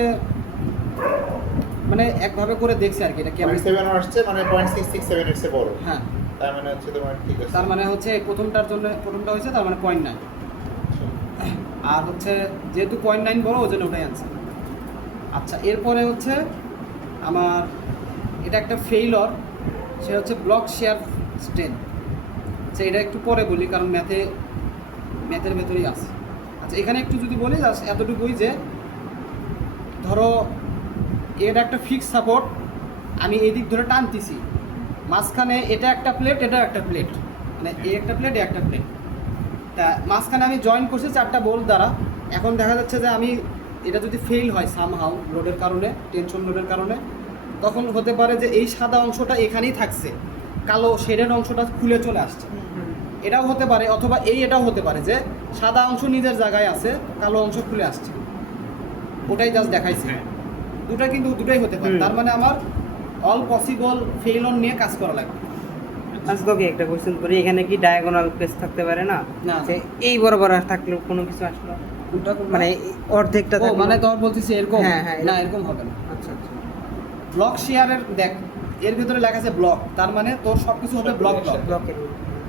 মানে একভাবে করে দেখছি আর কি এটা কেমন। 0.7 আসছে মানে 0.667 এর চেয়ে বড়। হ্যাঁ, তার মানে হচ্ছে তোমার ঠিক আছে। তার মানে হচ্ছে প্রথমটার জন্য প্রথমটা হয়েছে তার মানে 0.9, আচ্ছা। আর হচ্ছে যেহেতু 0.9 বড় ওই জন্য ওটাই আনছে। আচ্ছা এরপরে হচ্ছে আমার এটা একটা ফেইলর, সেটা হচ্ছে ব্লক শেয়ার স্ট্রেন্থ। আচ্ছা এটা একটু পরে বলি কারণ ম্যাথের ভেতরেই আছে। আচ্ছা এখানে একটু যদি বলি জাস্ট এতটুকুই যে ধরো এটা একটা ফিক্স সাপোর্ট, আমি এই দিক ধরে টানতেছি, মাঝখানে এটা একটা প্লেট, এটা একটা প্লেট, মানে এ একটা প্লেট, এ একটা প্লেট, তা মাঝখানে আমি জয়েন করছি 4টা বোল্ট দ্বারা। এখন দেখা যাচ্ছে যে আমি এটা যদি ফেল হয় সামহাউ লোডের কারণে, টেনশন লোডের কারণে, তখন হতে পারে যে এই সাদা অংশটা এখানেই থাকছে, কালো শেডের অংশটা খুলে চলে আসছে, এটাও হতে পারে। অথবা এটাও হতে পারে যে সাদা অংশ নিজের জায়গায় আছে, কালো অংশ খুলে আসছে, ওটাই জাস্ট দেখাইছি। দুটা কিন্তু দুটাই হতে পারে। তার মানে আমার অল পসিবল ফেল অন নিয়ে কাজ করা লাগবে। আজকে ওকে একটা কোশ্চেন করি, এখানে কি ডায়াগোনাল পেজ থাকতে পারে না? না। যে এই বরাবর থাকলেও কোনো কিছু আসলো, মানে এই অর্ধেকটা ও থাকলো। মানে তোর বলছিস এরকম? হ্যাঁ, হ্যাঁ, না এরকম। এরকম হবে না। আচ্ছা আচ্ছা ব্লক শেয়ারের দেখ এর ভিতরে লেখা আছে ব্লক, তার মানে তোর সবকিছু হবে ব্লক ব্লক ব্লকের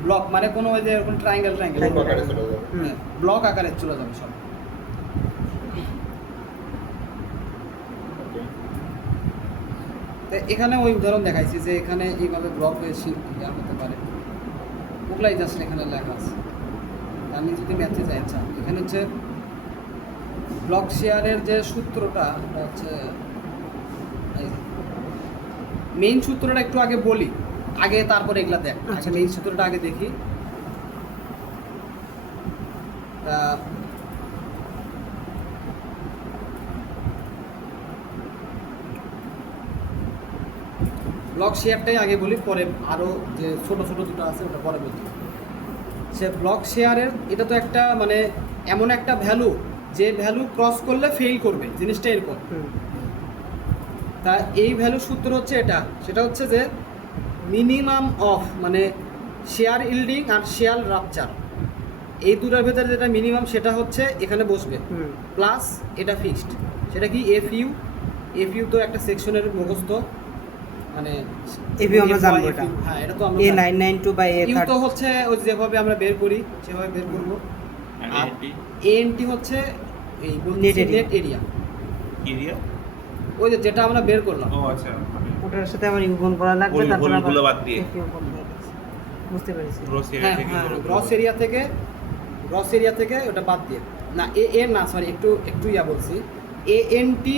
ব্লক, মানে কোনো ওই যে এরকম ট্রায়াঙ্গেল বড় আকারে চলে যাবে। ব্লক আকারে চলে যাবে সব। ওকে তো এখানে ওই উদাহরণ দেখাইছি যে এখানে এইভাবে ব্লক হয়ে ইয়া হতে পারে, ওগুলাই জাস্ট এখানে লেখা আছে। আমি যদি ম্যাথে যাই, আচ্ছা এখানে হচ্ছে ব্লক শেয়ারের যে সূত্রটা ওটা হচ্ছে মেইন সূত্রটা একটু আগে বলি, আগে তারপরে এগুলা দেখ। আচ্ছা মেইন সূত্রটা আগে দেখি। ব্লক শেয়ারটাই আগে বলি, পরে আরও যে ছোট ছোট দুটো আছে ওটা পরে বলছি। সে ব্লক শেয়ারের এটা তো একটা মানে এমন একটা ভ্যালু যে ভ্যালু ক্রস করলে ফেল করবে, জিনিসটা এরকম। তা এই ভ্যালু সূত্র হচ্ছে এটা, সেটা হচ্ছে যে মিনিমাম অফ মানে শেয়ার ইল্ডিং আর শেয়ার রাপচার, এই দুটার ভেতরে যেটা মিনিমাম সেটা হচ্ছে এখানে বসবে, প্লাস এটা ফিক্সড। সেটা কি এফইউ? এফইউ তো একটা সেকশনের মুখস্থ, মানে এফইউ আমরা জানবো এটা। হ্যাঁ এটা তো আমরা A992/A30 ইউ তো হচ্ছে ওই যেভাবে আমরা বের করি সেভাবে বের করব। আর এএনটি হচ্ছে এই Net area। Net area, area. ওই যে যেটা আমরা বের করলাম। ও আচ্ছা ওটার সাথে আবার ইউ গুণ করা লাগবে, তারপর আবার হোলগুলো বাদ দিয়ে। FU গুণ করা লাগবে। বুঝতে পেরেছি। গ্রস এরিয়া হ্যাঁ থেকে হ্যাঁ হলো গ্রস এরিয়া থেকে ওটা বাদ দিয়ে, না না সরি একটু ইয়া বলছি, এএনটি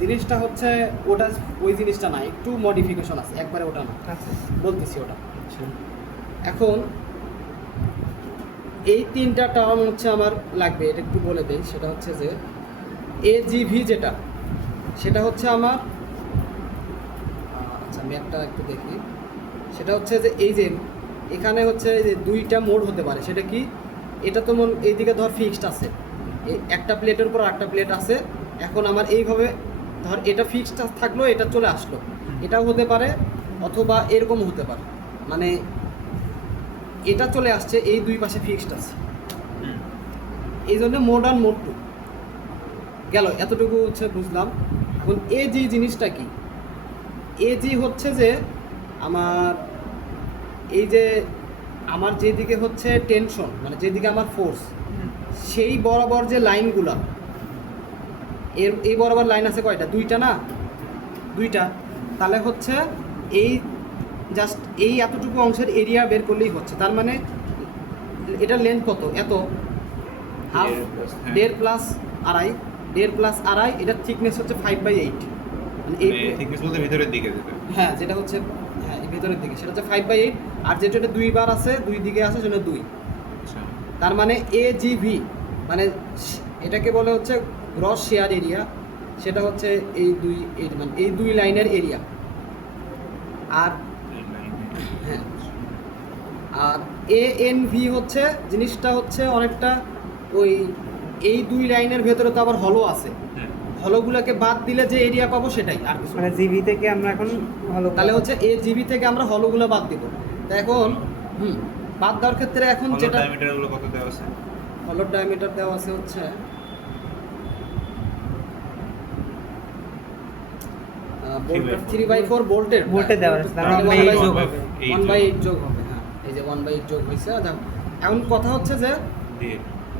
জিনিসটা হচ্ছে ওটা ওই জিনিসটা না, একটু মডিফিকেশন আছে, একবারে ওটা না আচ্ছা বলতেছি ওটা। এখন এই তিনটা টার্ম হচ্ছে আমার লাগবে, এটা একটু বলে দেই। সেটা হচ্ছে যে এজিভি যেটা, সেটা হচ্ছে আমার আচ্ছা ম্যাপটা একটু দেখি। সেটা হচ্ছে যে এই যে এখানে হচ্ছে যে দুইটা মোড হতে পারে। সেটা কি? এটা তো এইদিকে ধর ফিক্সড আছে, একটা প্লেটের উপর একটা প্লেট আছে। এখন আমার এইভাবে ধর এটা ফিক্সড থাকলো, এটা চলে আসলো, এটাও হতে পারে, অথবা এরকম হতে পারে, মানে এটা চলে আসছে, এই দুই পাশে ফিক্সড আছে, এই জন্য মোড 1 মোড 2 গেল। এতটুকু হচ্ছে বুঝলাম। এখন এজি জিনিসটা কি? এজি হচ্ছে যে আমার এই যে আমার যেদিকে হচ্ছে টেনশন, মানে যেদিকে আমার ফোর্স, সেই বরাবর যে লাইনগুলা, এই বরাবর লাইন আছে কয়টা? দুইটা না? দুইটা। তাহলে হচ্ছে এই জাস্ট এই এতটুকু অংশের এরিয়া বের করলেই হচ্ছে। তার মানে এটার লেন্থ কত? এত, হাফ, 1.5 প্লাস আড়াই, 1.5 প্লাস আড়াই, এটার থিকনেস হচ্ছে 5/8, মানে এই থিকনেস বলতে ভিতরের দিকে যেটা। হ্যাঁ যেটা হচ্ছে হ্যাঁ এই ভিতরের দিকে, সেটা হচ্ছে 5/8। আর যেটা এটা দুইবার আছে, দুই দিকে আছে, সেটা 2। আচ্ছা তার মানে এজিভি মানে এটাকে বলে হচ্ছে গ্রস শেয়ার এরিয়া, সেটা হচ্ছে এই দুই মানে এই দুই লাইনের এরিয়া। আর হ্যাঁ, আর ANV হচ্ছে জিনিসটা হচ্ছে অনেকটা ওই এই দুই লাইনের ভেতরে তো আবার হলো আছে, হলোগুলোকে বাদ দিলে যে এরিয়া পাবো সেটাই, আর কিছু না। মানে জিবি থেকে আমরা এখন হলো তাহলে হচ্ছে AGB থেকে আমরা হলোগুলো বাদ দিব। তা এখন বাদ দেওয়ার ক্ষেত্রে এখন যেটা ডায়ামিটারগুলো কত দেওয়া আছে? হলোর ডায়ামিটার দেওয়া আছে হচ্ছে বোল্টের 3/4 বোল্টের বোল্টে দেওয়া আছে, তার মানে 1/8 যোগ যোগ হবে। হবে, 1/8 যোগ হবে। হ্যাঁ, এই যে 1/8 যোগ হয়েছে। এখন কথা হচ্ছে যে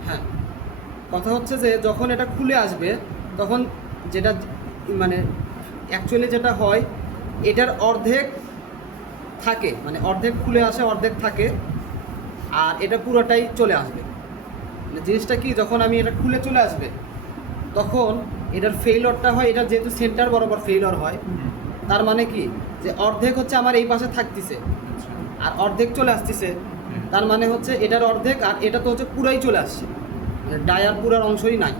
হ্যাঁ, কথা হচ্ছে যে যখন এটা খুলে আসবে তখন যেটা মানে অ্যাকচুয়ালি যেটা হয় এটার অর্ধেক থাকে, মানে অর্ধেক খুলে আসে অর্ধেক থাকে, আর এটা পুরোটাই চলে আসবে। মানে জিনিসটা কি, যখন আমি এটা খুলে চলে আসবে তখন এটার ফেইলরটা হয়, এটা যেহেতু সেন্টার বরাবর ফেইলর হয়, তার মানে কি যে অর্ধেক হচ্ছে আমার এই পাশে থাকতেছে আর অর্ধেক চলে আসতেছে, তার মানে হচ্ছে এটার অর্ধেক আর এটা তো হচ্ছে পুরাই চলে আসছে, ডায়ার পুরার অংশই নাই।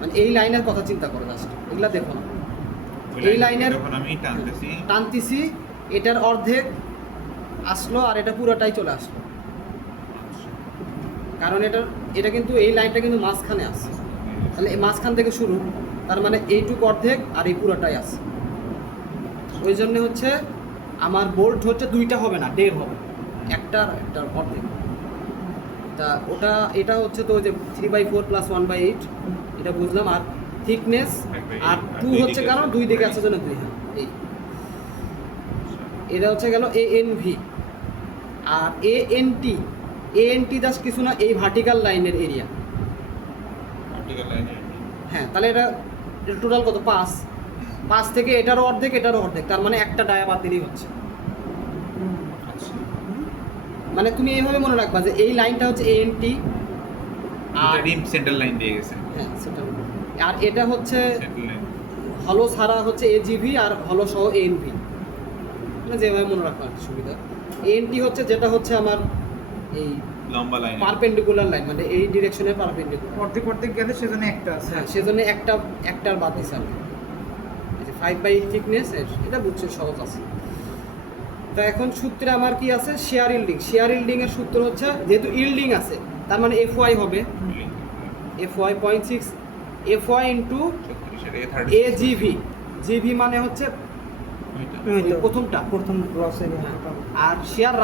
মানে এই লাইনের কথা চিন্তা করো জাস্ট, এগুলা দেখো না, এই লাইনের যখন আমি টানতেছি এটার অর্ধেক আসলো আর এটা পুরোটাই চলে আসলো, কারণ এটা কিন্তু এই লাইনটা কিন্তু মাঝখানে আসছে, তাহলে এই মাঝখান থেকে শুরু, তার মানে এইটুকু অর্ধেক আর এই পুরোটাই আছে। ওই জন্য হচ্ছে আমার বোল্ট হচ্ছে দুইটা হবে না, 1.5 হবে, একটার অর্ধেক। তা এটা হচ্ছে তো ওই যে 3/4 + 1/8 এটা বুঝলাম। আর থিকনেস আর 2 হচ্ছে কারণ দুই দিকে আছে জন্য 2, হ্যাঁ এই এটা হচ্ছে গেল ANV। আর ANT জাস্ট কিছু না, এই ভার্টিক্যাল লাইনের এরিয়া। হ্যাঁ, তাহলে এটা টোটাল কত, 5 থেকে এটারও অর্ধেক এটারও অর্ধেক, তার মানে একটা ডায়া বাদ দিলেই হচ্ছে। মানে তুমি এইভাবে মনে রাখবা যে এই লাইনটা হচ্ছে ANT আর সেন্ট্রাল লাইন দিয়ে গেছে। হ্যাঁ সেটা, আর এটা হচ্ছে সেন্ট্রাল লাইন হলো ছাড়া হচ্ছে AGV আর হলো সহ ANV, মানে যেভাবে মনে রাখবা আর কি সুবিধা। ANT হচ্ছে যেটা হচ্ছে আমার এই লম্বা লাইন, পারপেন্ডিকুলার লাইন, মানে এই ডিরেকশনের পারপেন্ডিকুলার। অর্ধেক গেলে সেজন্য একটা আছে। হ্যাঁ, সেজন্য একটার বাদ দিছে আমি। এই যে 5/8 থিকনেস এটা বুঝছো, সহজ আছে। তো এখন সূত্রে আমার কি আছে, শেয়ার ইল্ডিং এর সূত্র হচ্ছে, যেহেতু ইল্ডিং আছে তার মানে FY হবে, FY 0.6 FY into AGV। GV মানে হচ্ছে প্রথমটা, প্রথম গ্রসের। আর শেয়ার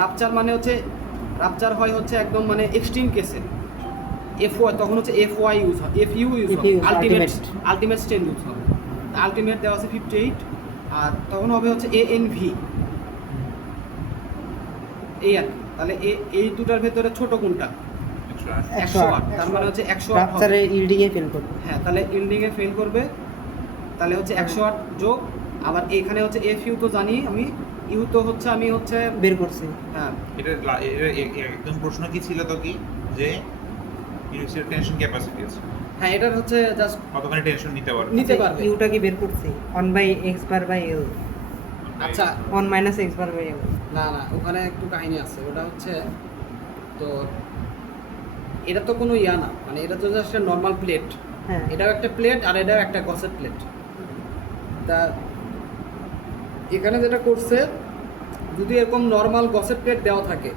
রাপচার মানে হচ্ছে রাপচার হয় হচ্ছে একদম মানে এক্সট্রিম কেসে FY, তখন হচ্ছে FY ইউজ হয়, FU ইউজ হয়, আলটিমেট স্ট্রেন ইউজ হবে। আলটিমেট দেওয়া আছে 58, আর তখন হবে হচ্ছে ANV এই আর কি। তাহলে এই দুটার ভেতরে ছোট কোনটা, 108, তার মানে হচ্ছে 108 রাপচারে ইল্ডিং এ ফেল করবে। হ্যাঁ, তাহলে ইল্ডিং এ ফেল করবে, তাহলে হচ্ছে 108 যোগ, আবার এখানে হচ্ছে FU তো জানি আমি, ইউ তো হচ্ছে আমি হচ্ছে বের করছি। হ্যাঁ, এটা একদম প্রশ্ন কি ছিল তো কি যে ইউনিভার্সিটির টেনশন ক্যাপাসিটি আছে, হ্যাঁ এটার হচ্ছে জাস্ট কতখানি টেনশন নিতে পারবে। নিতে পারবে। ইউটা কি বের করছি 1/x/L, আচ্ছা 1 - x/L। না ওখানে একটু কাহিনী আছে, ওটা হচ্ছে তো এটা তো কোনো ইয়া না, মানে এটা তো জাস্ট একটা নর্মাল প্লেট, হ্যাঁ, এটাও একটা প্লেট আর এটাও একটা গসেট প্লেট। তা এখানে যেটা করছে, যদি এরকম নর্মাল গসেট প্লেট দেওয়া থাকে,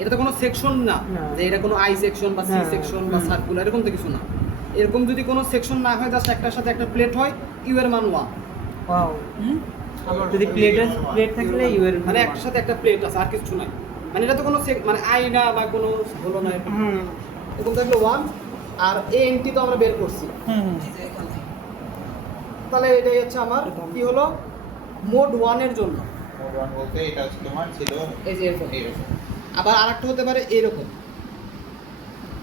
এটা তো কোনো সেকশন না না। যে এটা কোনো আই সেকশন বা সি হ্যাঁ, সেকশন বা সার্কুলার, এরকম তো কিছু না। এরকম যদি কোনো সেকশন না হয়, জাস্ট একটার সাথে একটা প্লেট হয়, ইউ এর মান 1, ওয়াও। যদি প্লেট থাকলে ইউ এর মানে একটার সাথে একটা প্লেট আছে আর কিছু নাই, মানে এটা তো কোনো মানে আই না বা কোনো হলো না, এরকম থাকলে 1। আর ANT তো আমরা বের করছি, এই যে এখানে। তাহলে এটাই হচ্ছে আমার কি হলো, মোড 1 এর জন্য মোড 1 বলতে এটা হচ্ছে তোমার ছিল এই যে এরকম। এরকম। আবার আরেকটা হতে পারে এরকম,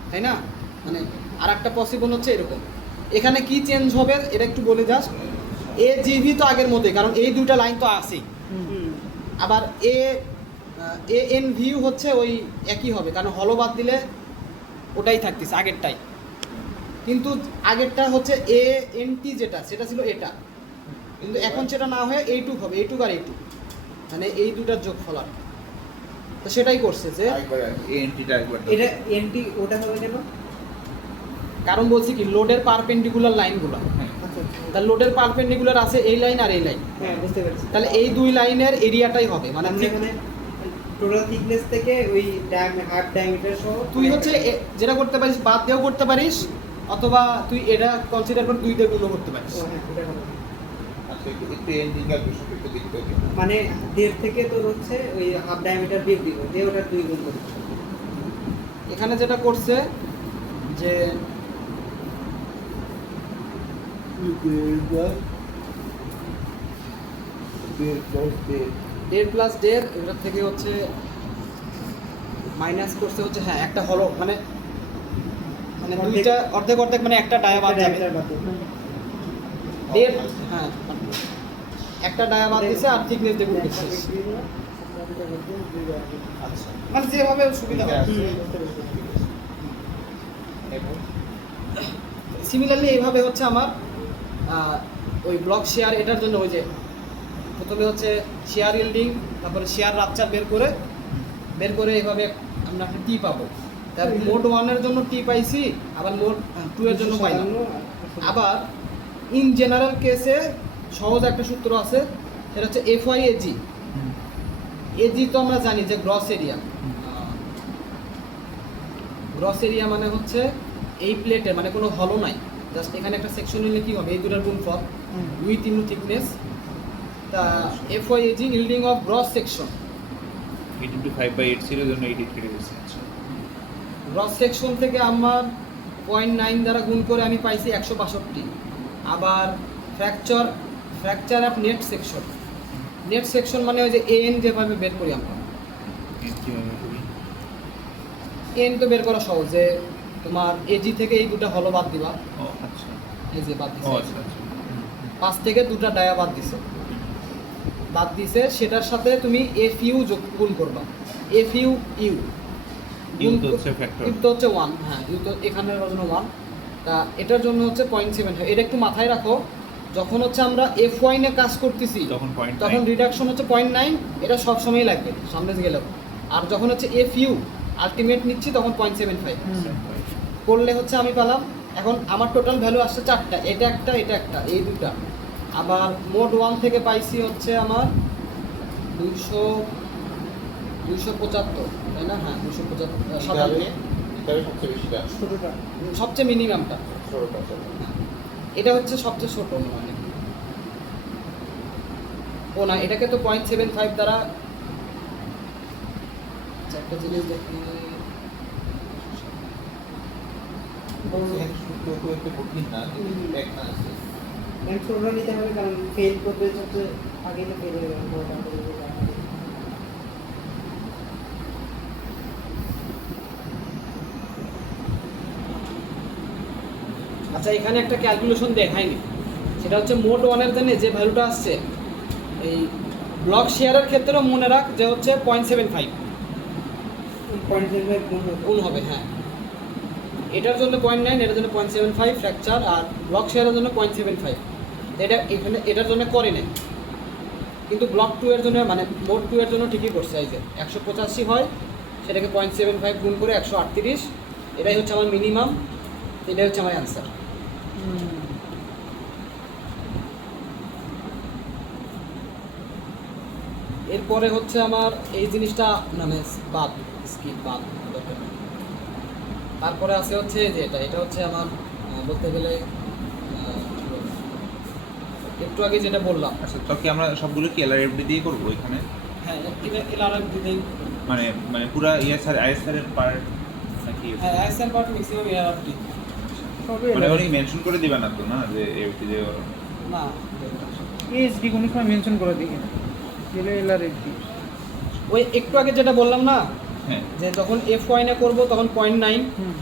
তাই না, মানে আরেকটা পসিবল হচ্ছে এরকম। এখানে কি চেঞ্জ হবে এটা একটু বলে জাস্ট, AGV তো আগের মতোই, কারণ এই দুইটা লাইন তো আছেই। আবার ANV হচ্ছে ওই একই হবে, কারণ হলো বাদ দিলে ওটাই থাকতেছে আগেরটাই, কিন্তু আগেরটা হচ্ছে ANT যেটা সেটা ছিল এটা, কিন্তু এখন সেটা না হয়ে এইটুক হবে, এইটুক আর এইটুক, মানে এই দুটার যোগফল আর। তো সেটাই করছে যে একবার এএনটিটা একবার দাও। এটা এনটি ওটা হবে কেন? কারণ বলছি কি লোডের পারপেন্ডিকুলার লাইনগুলো, হ্যাঁ। আচ্ছা আচ্ছা। তাহলে লোডের পারপেন্ডিকুলার আছে এই লাইন আর এই লাইন, হ্যাঁ বুঝতে পেরেছি। তাহলে এই দুই লাইনের এরিয়াটাই হবে মানে মানে এখানে টোটাল থিকনেস থেকে ওই হাফ ডায়ামিটার সহ তুই হচ্ছে যেটা করতে পারিস বাদ দিয়েও করতে পারিস, অথবা তুই এটা কনসিডার করে 2 দিয়ে গুণও করতে পারিস। ও হ্যাঁ, এটা ভালো। আচ্ছা একটু এন্ডিং ক্যালকুলেশন একটু দেখতে হবে। মানে 1.5 থেকে তোর হচ্ছে ওই হাফ ডায়ামিটার বিয়োগ দিব, দিয়ে ওটা 2 গুণ করব। এখানে যেটা করছে যে 1.5 প্লাস 1.5 এটা থেকে হচ্ছে মাইনাস করতে হচ্ছে, হ্যাঁ একটা হলো মানে মানে দুইটা অর্ধেক অর্ধেক মানে একটা ডায়া বাদ যাবে। 1.5 হ্যাঁ একটা ডায়া বাদ দিছে আর থিকনেস দেখুন দিচ্ছে, আচ্ছা মানে যেভাবে সুবিধা হয়। এবং সিমিলারলি এইভাবে হচ্ছে আমার ওই ব্লক শেয়ার এটার জন্য ওই যে প্রথমে হচ্ছে শেয়ার ইল্ডিং, তারপরে শেয়ার রাপচার বের করে এইভাবে আমরা একটা টি পাবো। তারপর মোড 1 এর জন্য টি পাইছি, আবার মোড 2 এর জন্য পাইলাম। আবার ইন জেনারেল কেসে সহজ একটা সূত্র আছে, সেটা হচ্ছে FYAG। এজি তো আমরা জানি যে গ্রস এরিয়া, গ্রস এরিয়া মানে হচ্ছে এই প্লেটে মানে কোনো হলো নাই, জাস্ট এখানে একটা সেকশন নিলে কি হবে, এই দুটার গুণফল উইথ ইনটু থিকনেস। তা FYAG yielding of gross section, 8 ছিল জন্য 83 হয়েছে। আচ্ছা গ্রস সেকশন থেকে আমার 0.9 দ্বারা গুণ করে আমি পাইছি 162। আবার ফ্র্যাকচার অফ নেট সেকশন মানে ওই যে এন যেভাবে বের করি আমরা, কিভাবে করি? এন তো বের করা সহজ, যে তোমার এজি থেকে এই দুটো হলো বাদ দিবা, ও আচ্ছা এই যে বাদ ও দিছে, আচ্ছা আচ্ছা 5 থেকে 2টা ডায়া বাদ দিছে, সেটার সাথে তুমি FU যোগ গুণ করবা, FU ইউ ইউ তো হচ্ছে ফ্যাক্টর। ইউ তো হচ্ছে 1, হ্যাঁ ইউ তো এখানের জন্য 1। তা এটার জন্য হচ্ছে 0.7। এটা একটু মাথায় রাখো, যখন হচ্ছে আমরা FY নিয়ে কাজ করতেছি তখন 0.9 তখন রিডাকশন হচ্ছে 0.9, এটা সব সময় লাগবে সামনে গেলেও। আর যখন হচ্ছে FU আলটিমেট নিচ্ছি তখন 0.75 করলে হচ্ছে আমি পেলাম। এখন আমার টোটাল ভ্যালু আসছে 4টা, এটা একটা এই দুটা। আবার মোড 1 থেকে পাইছি হচ্ছে আমার 275, তাই না? হ্যাঁ 275 এটারে সবচেয়ে বেশিটা ছোটটা সবচেয়ে মিনিমামটা, ছোটটা এটা হচ্ছে সবচেয়ে ছোট মনে হয় নাকি? ও না, এটাকে তো 0.75 দ্বারা, আচ্ছা, একটা জিনিস দেখি, সূত্র তো একটু কঠিন না, কিন্তু এক না আছে। ছোটটা নিতে হবে, কারণ ফেল করবে হচ্ছে আগে তো ফেল হয়ে গেল বড়টা করে দিলে। আচ্ছা এখানে একটা ক্যালকুলেশন দেখায়নি, সেটা হচ্ছে মোড 1 এর জন্য যে ভ্যালুটা আসছে, এই ব্লক শেয়ারের ক্ষেত্রেও মনে রাখ যে হচ্ছে 0.75 0.75 গুণ হবে। গুণ হবে, হ্যাঁ এটার জন্য 0.9, এটার জন্য 0.75 ফ্র্যাকচার, আর ব্লক শেয়ারের জন্য 0.75। এটা এখানে এটার জন্য করে নেই, কিন্তু ব্লক 2 এর জন্য মানে মোড 2 এর জন্য ঠিকই করছে। এই যে 185 হয়, সেটাকে 0.75 গুণ করে 138, এটাই হচ্ছে আমার মিনিমাম, এটাই হচ্ছে আমার অ্যান্সার। এরপরে হচ্ছে আমার এই জিনিসটা মানে বাদ স্কিপ বাদ দরকার নেই। তারপরে আছে হচ্ছে যে এটা হচ্ছে আমার বলতে গেলে কি বলবো, একটু আগে যেটা বললাম, আচ্ছা তো কি আমরা সবগুলো কি এলআরএফডি দিয়ে করব এখানে? হ্যাঁ এলআরএফ দিতেই, মানে পুরা ইএসআর আইএসআর এর পার্ট নাকি? হ্যাঁ আইএসএল পার্ট ম্যাক্সিমাম এলআরএফ দিই মানে উনি মেনশন করে দিবেন না তো, না যে এফডি যে না, এসডি কোনো সময় মেনশন করে দিই এলে এলআরএফডি। ওই একটু আগে যেটা বললাম না, হ্যাঁ যে যখন FY না করবো তখন 0.9, হুম।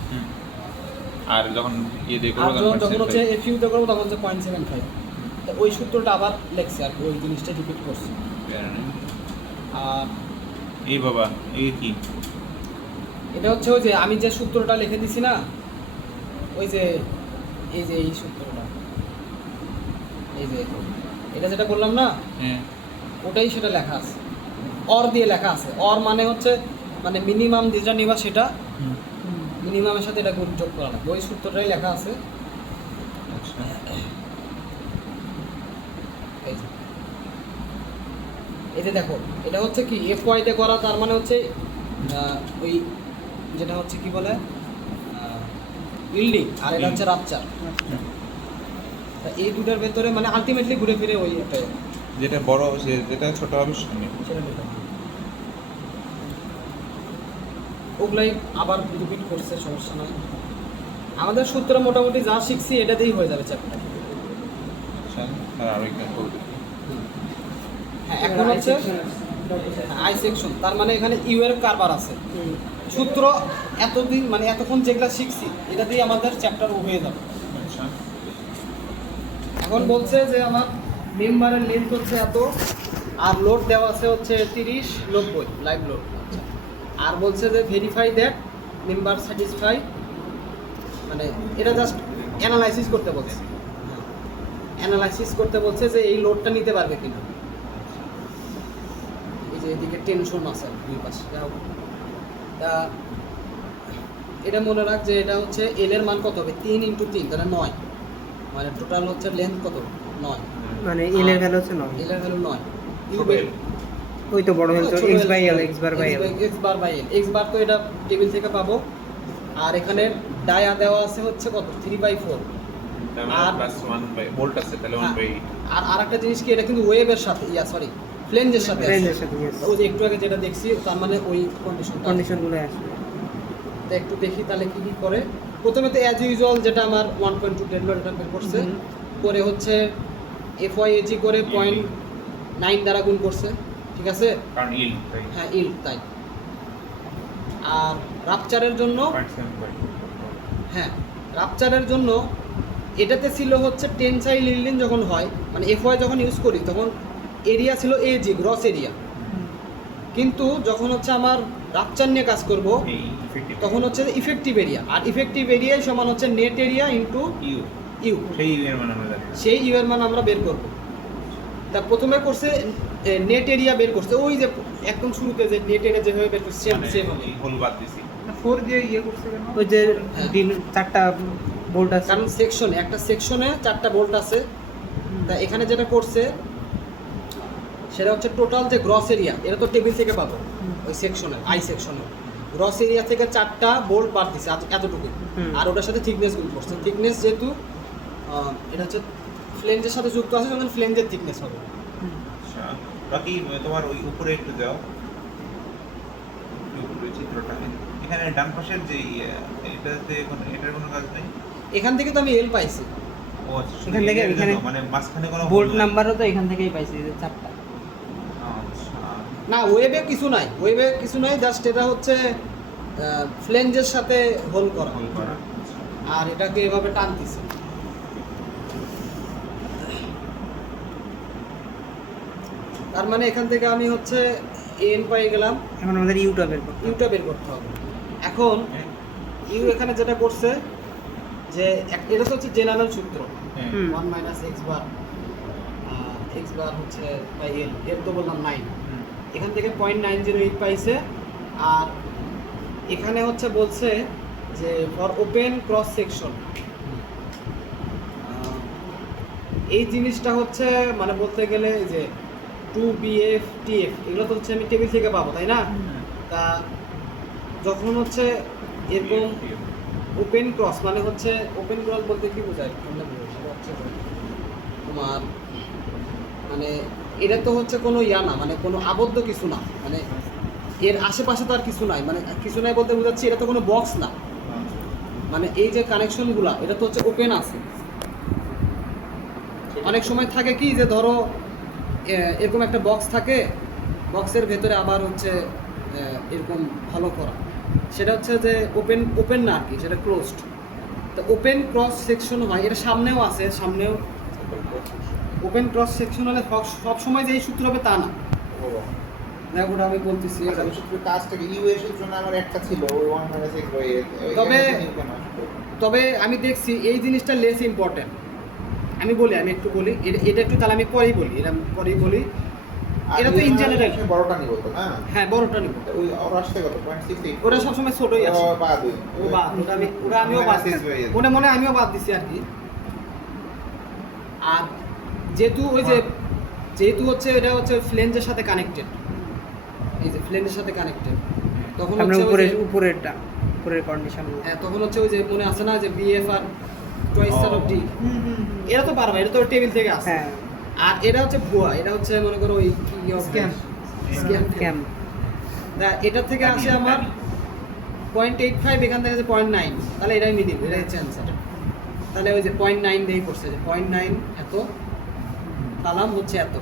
আর যখন ইয়ে দিয়ে আর করব যখন হচ্ছে FU তে করবো তখন হচ্ছে 0.75। তো ওই সূত্রটা আবার লেখছে আর কি, ওই জিনিসটা রিপিট করছে। আর এই বাবা এই কি এটা হচ্ছে ওই যে আমি যে সূত্রটা লিখে দিছি না, ওই যে এই সূত্রটা, এই যে এটা যেটা বললাম না, হ্যাঁ ওটাই সেটা লেখা আছে, অর দিয়ে লেখা আছে। অর মানে হচ্ছে মানে মিনিমাম যেটা নিবা সেটা, হুম মিনিমামের সাথে এটা যোগ করা লাগবে, ওই সূত্রটাই লেখা আছে। আচ্ছা এই যে দেখো এটা হচ্ছে কি FY তে করা, তার মানে হচ্ছে ওই যেটা হচ্ছে কি বলে ইল্ডিং, আর এটা হচ্ছে রাপচার। এই দুটার ভেতরে মানে আলটিমেটলি ঘুরে ফিরে ওই একটাই যেটা বড় যেটা ছোট হবে সামনে। সেটা নিতে হবে। ওগুলাই আবার রিপিট করছে, সমস্যা নয়। আমাদের সূত্র মোটামুটি যা শিখছি এটাতেই হয়ে যাবে চ্যাপ্টার। আর আরেকটা করবে। হ্যাঁ এখন হচ্ছে আই সেকশন, তার মানে এখানে ইউ এর কারবার আছে। সূত্র এতদিন মানে এতক্ষণ যেগুলা শিখছি এটা দিয়ে আমাদের চ্যাপ্টার হয়ে যাবে। আচ্ছা এখন বলছে যে আমার মেম্বারের লেন্থ হচ্ছে এত, আর লোড দেওয়া আছে হচ্ছে 30-90 লাইভ লোড। আচ্ছা, আর বলছে যে ভেরিফাই দ্যাট মেম্বার স্যাটিসফাই, মানে এটা জাস্ট অ্যানালাইসিস করতে বলছে। অ্যানালাইসিস করতে বলছে যে এই লোডটা নিতে পারবে কিনা। এই যে এদিকে টেনশন আছে দুই পাশে। তা এটা মনে রাখ যে এটা হচ্ছে এল এর মান কত হবে, 3 × 3 তাহলে 9, মানে টোটাল হচ্ছে লেন্থ কত 9, মানে এল এর ভ্যালু হচ্ছে 9, এল এর ভ্যালু 9। ওই তো বড় ভ্যালু তো x by l, x bar by l, x bar by l, x bar তো এটা টেবিল থেকে পাবো। আর এখানে ডায়া দেওয়া আছে হচ্ছে কত 3/4, আর প্লাস 1 বাই ভোল্ট আছে তাহলে 1 বাই। আর আরেকটা জিনিস কি, এটা কিন্তু ওয়েভের সাথে সরি ফ্লেঞ্জের সাথে আছে। ফ্লেঞ্জের সাথে yes, ওই যে একটু আগে যেটা দেখছি তার মানে ওই কন্ডিশনগুলো আসবে। তো একটু দেখি তাহলে কি কি করে। প্রথমে তো অ্যাজ ইউজুয়াল যেটা আমার 1.2 টেন লোড এটা বের করছে, পরে হচ্ছে FYAG করে 0.9 দ্বারা গুণ করছে, ঠিক আছে? কারণ ইল তাই হ্যাঁ ইল তাই। আর রাপচারের জন্য 0.7 হ্যাঁ রাপচারের জন্য এটাতে ছিল হচ্ছে টেনসাইল ইল্ডিং যখন হয়, মানে FY যখন ইউজ করি তখন এরিয়া ছিল AG গ্রস এরিয়া, কিন্তু যখন হচ্ছে আমার রাপচার নিয়ে কাজ করব এই ইফেক্টিভ তখন হচ্ছে ইফেক্টিভ এরিয়া, আর ইফেক্টিভ এরিয়াই সমান হচ্ছে net area into U, U. সেই ইউ এর মান আমরা জানি না। সেই ইউ এর মান আমরা বের করব। তা প্রথমে করছে নেট এরিয়া বের করছে, ওই যে একদম শুরুতে যে নেট এরিয়া যেভাবে বের করছে সেম মানে সেম হবে, এই হোল বাদ দিছি। 4 দিয়ে ইয়ে করছে কেন? ওই যে হ্যাঁ। চারটা বোল্ট আছে, কারণ সেকশনে একটা সেকশনে 4টা বোল্ট আছে। তা এখানে যেটা করছে সেটা হচ্ছে টোটাল যে গ্রস এরিয়া, এটা তো টেবিল থেকে পাবো ওই সেকশনে আই সেকশনে, গ্রস এরিয়া থেকে 4টা বোল্ট বাদ দিছে এতটুকু, আর ওটার সাথে থিকনেস গুণ করছে। থিকনেস যেহেতু এটা হচ্ছে ফ্লেঞ্জের সাথে যুক্ত আছে, যখন ফ্লেঞ্জের থিকনেস হবে। আচ্ছা বাকি তোমার ওই উপরে একটু যাও, উপরে চিত্রটা এখানে ডান পাশের যে এটাতে এটার কোনো কাজ নেই। এখান থেকে তো আমি এল পাইছি। ও আচ্ছা শুধু এখান থেকে এর এখানে জন্য, মানে মাঝখানে কোনো বোল্ট hole নাই। নাম্বারও তো এখান থেকেই পাইছি, যে চারটা। আচ্ছা না ওয়েবে কিছু নাই, ওয়েবে কিছু নাই, জাস্ট এটা হচ্ছে ফ্লেঞ্জের সাথে হোল করা, হোল করা। আর এটাকে এভাবে টানতেছে। তার মানে এখান থেকে আমি হচ্ছে এন পাই গেলাম, এখন আমাদের ইউটা বের করতে হবে। ইউটা বের করতে হবে। এখন ইউ এখানে যেটা করছে যে এটা তো হচ্ছে জেনারেল সূত্র, হ্যাঁ 1 - x বার, x বার হচ্ছে বাই এল, এর তো বললাম 9, এখান থেকে 0.908 পাইছে। আর এখানে হচ্ছে বলছে যে ফর ওপেন ক্রস সেকশন, এই জিনিসটা হচ্ছে মানে বলতে গেলে যে 2BF TF এগুলো তো হচ্ছে আমি টেবিল থেকে পাবো, তাই না? তা যখন হচ্ছে এরকম ওপেন ক্রস, মানে হচ্ছে ওপেন ক্রস বলতে কি বোঝায় সেটা হচ্ছে তোমার মানে এটা তো হচ্ছে কোনো ইয়া না, মানে কোনো আবদ্ধ কিছু না, মানে এর আশেপাশে তো আর কিছু নাই, মানে কিছু নাই বলতে বোঝাচ্ছি এটা তো কোনো বক্স না, মানে এই যে কানেকশনগুলো এটা তো হচ্ছে ওপেন আছে। অনেক সময় থাকে কি যে ধরো এরকম একটা বক্স থাকে, বক্সের ভেতরে আবার হচ্ছে এরকম ভালো করা, সেটা হচ্ছে যে ওপেন না আর কি, সেটা ক্লোজড। তো ওপেন ক্রস সেকশন হয়, এটা সামনেও আছে, সামনেও ওপেন ক্রস সেকশন হলে সব সময় যে এই সূত্র হবে তা না। দেখ ওটা আমি বলতেছি। আচ্ছা, ওই সূত্রের কাজটাকে ইউ এর সূত্র না আমার একটা ছিল ওই 1 - x বাই এল। তবে আমি দেখছি এই জিনিসটা লেস ইম্পর্টেন্ট। আমি একটু বলি, এটা একটু তাহলে আমি পরেই বলি, এটা তো ইন জেনারেল বড়টা নিব তো না? হ্যাঁ বড়টা নিব। ওই ওর আসতে কত 0.68, ওরা সবসময় ছোটই আছে। বাদ ওই ও বাদ, আমিও বাদ দিছি, মনে আমিও বাদ দিছি আর কি। আর যেহেতু ওই যে যেহেতু হচ্ছে এটা হচ্ছে ফ্লেঞ্জের সাথে কানেক্টেড, এই যে ফ্লেঞ্জের সাথে কানেক্টেড, তখন আমরা হচ্ছে ওই উপরে যে- উপরেরটা উপরের কন্ডিশন হ্যাঁ তখন হচ্ছে ওই যে মনে আছে না যে বিএফ আর টয়েস আর ডি, এরা তো পারবে, এটা তো টেবিল থেকে আসে। হ্যাঁ আর এটা হচ্ছে ভুয়া, এটা হচ্ছে মনে করো ওই Scam. স্ক্যাম ক্যাম তা এটা থেকে আসে আমার 0.85, এখান থেকে আছে 0.9, তাহলে এটাই মিডিল, এটাই হচ্ছে অ্যান্সার। তাহলে ওই যে 0.9 দিয়েই করছে, যে 0.9 এত তালাম হচ্ছে এত,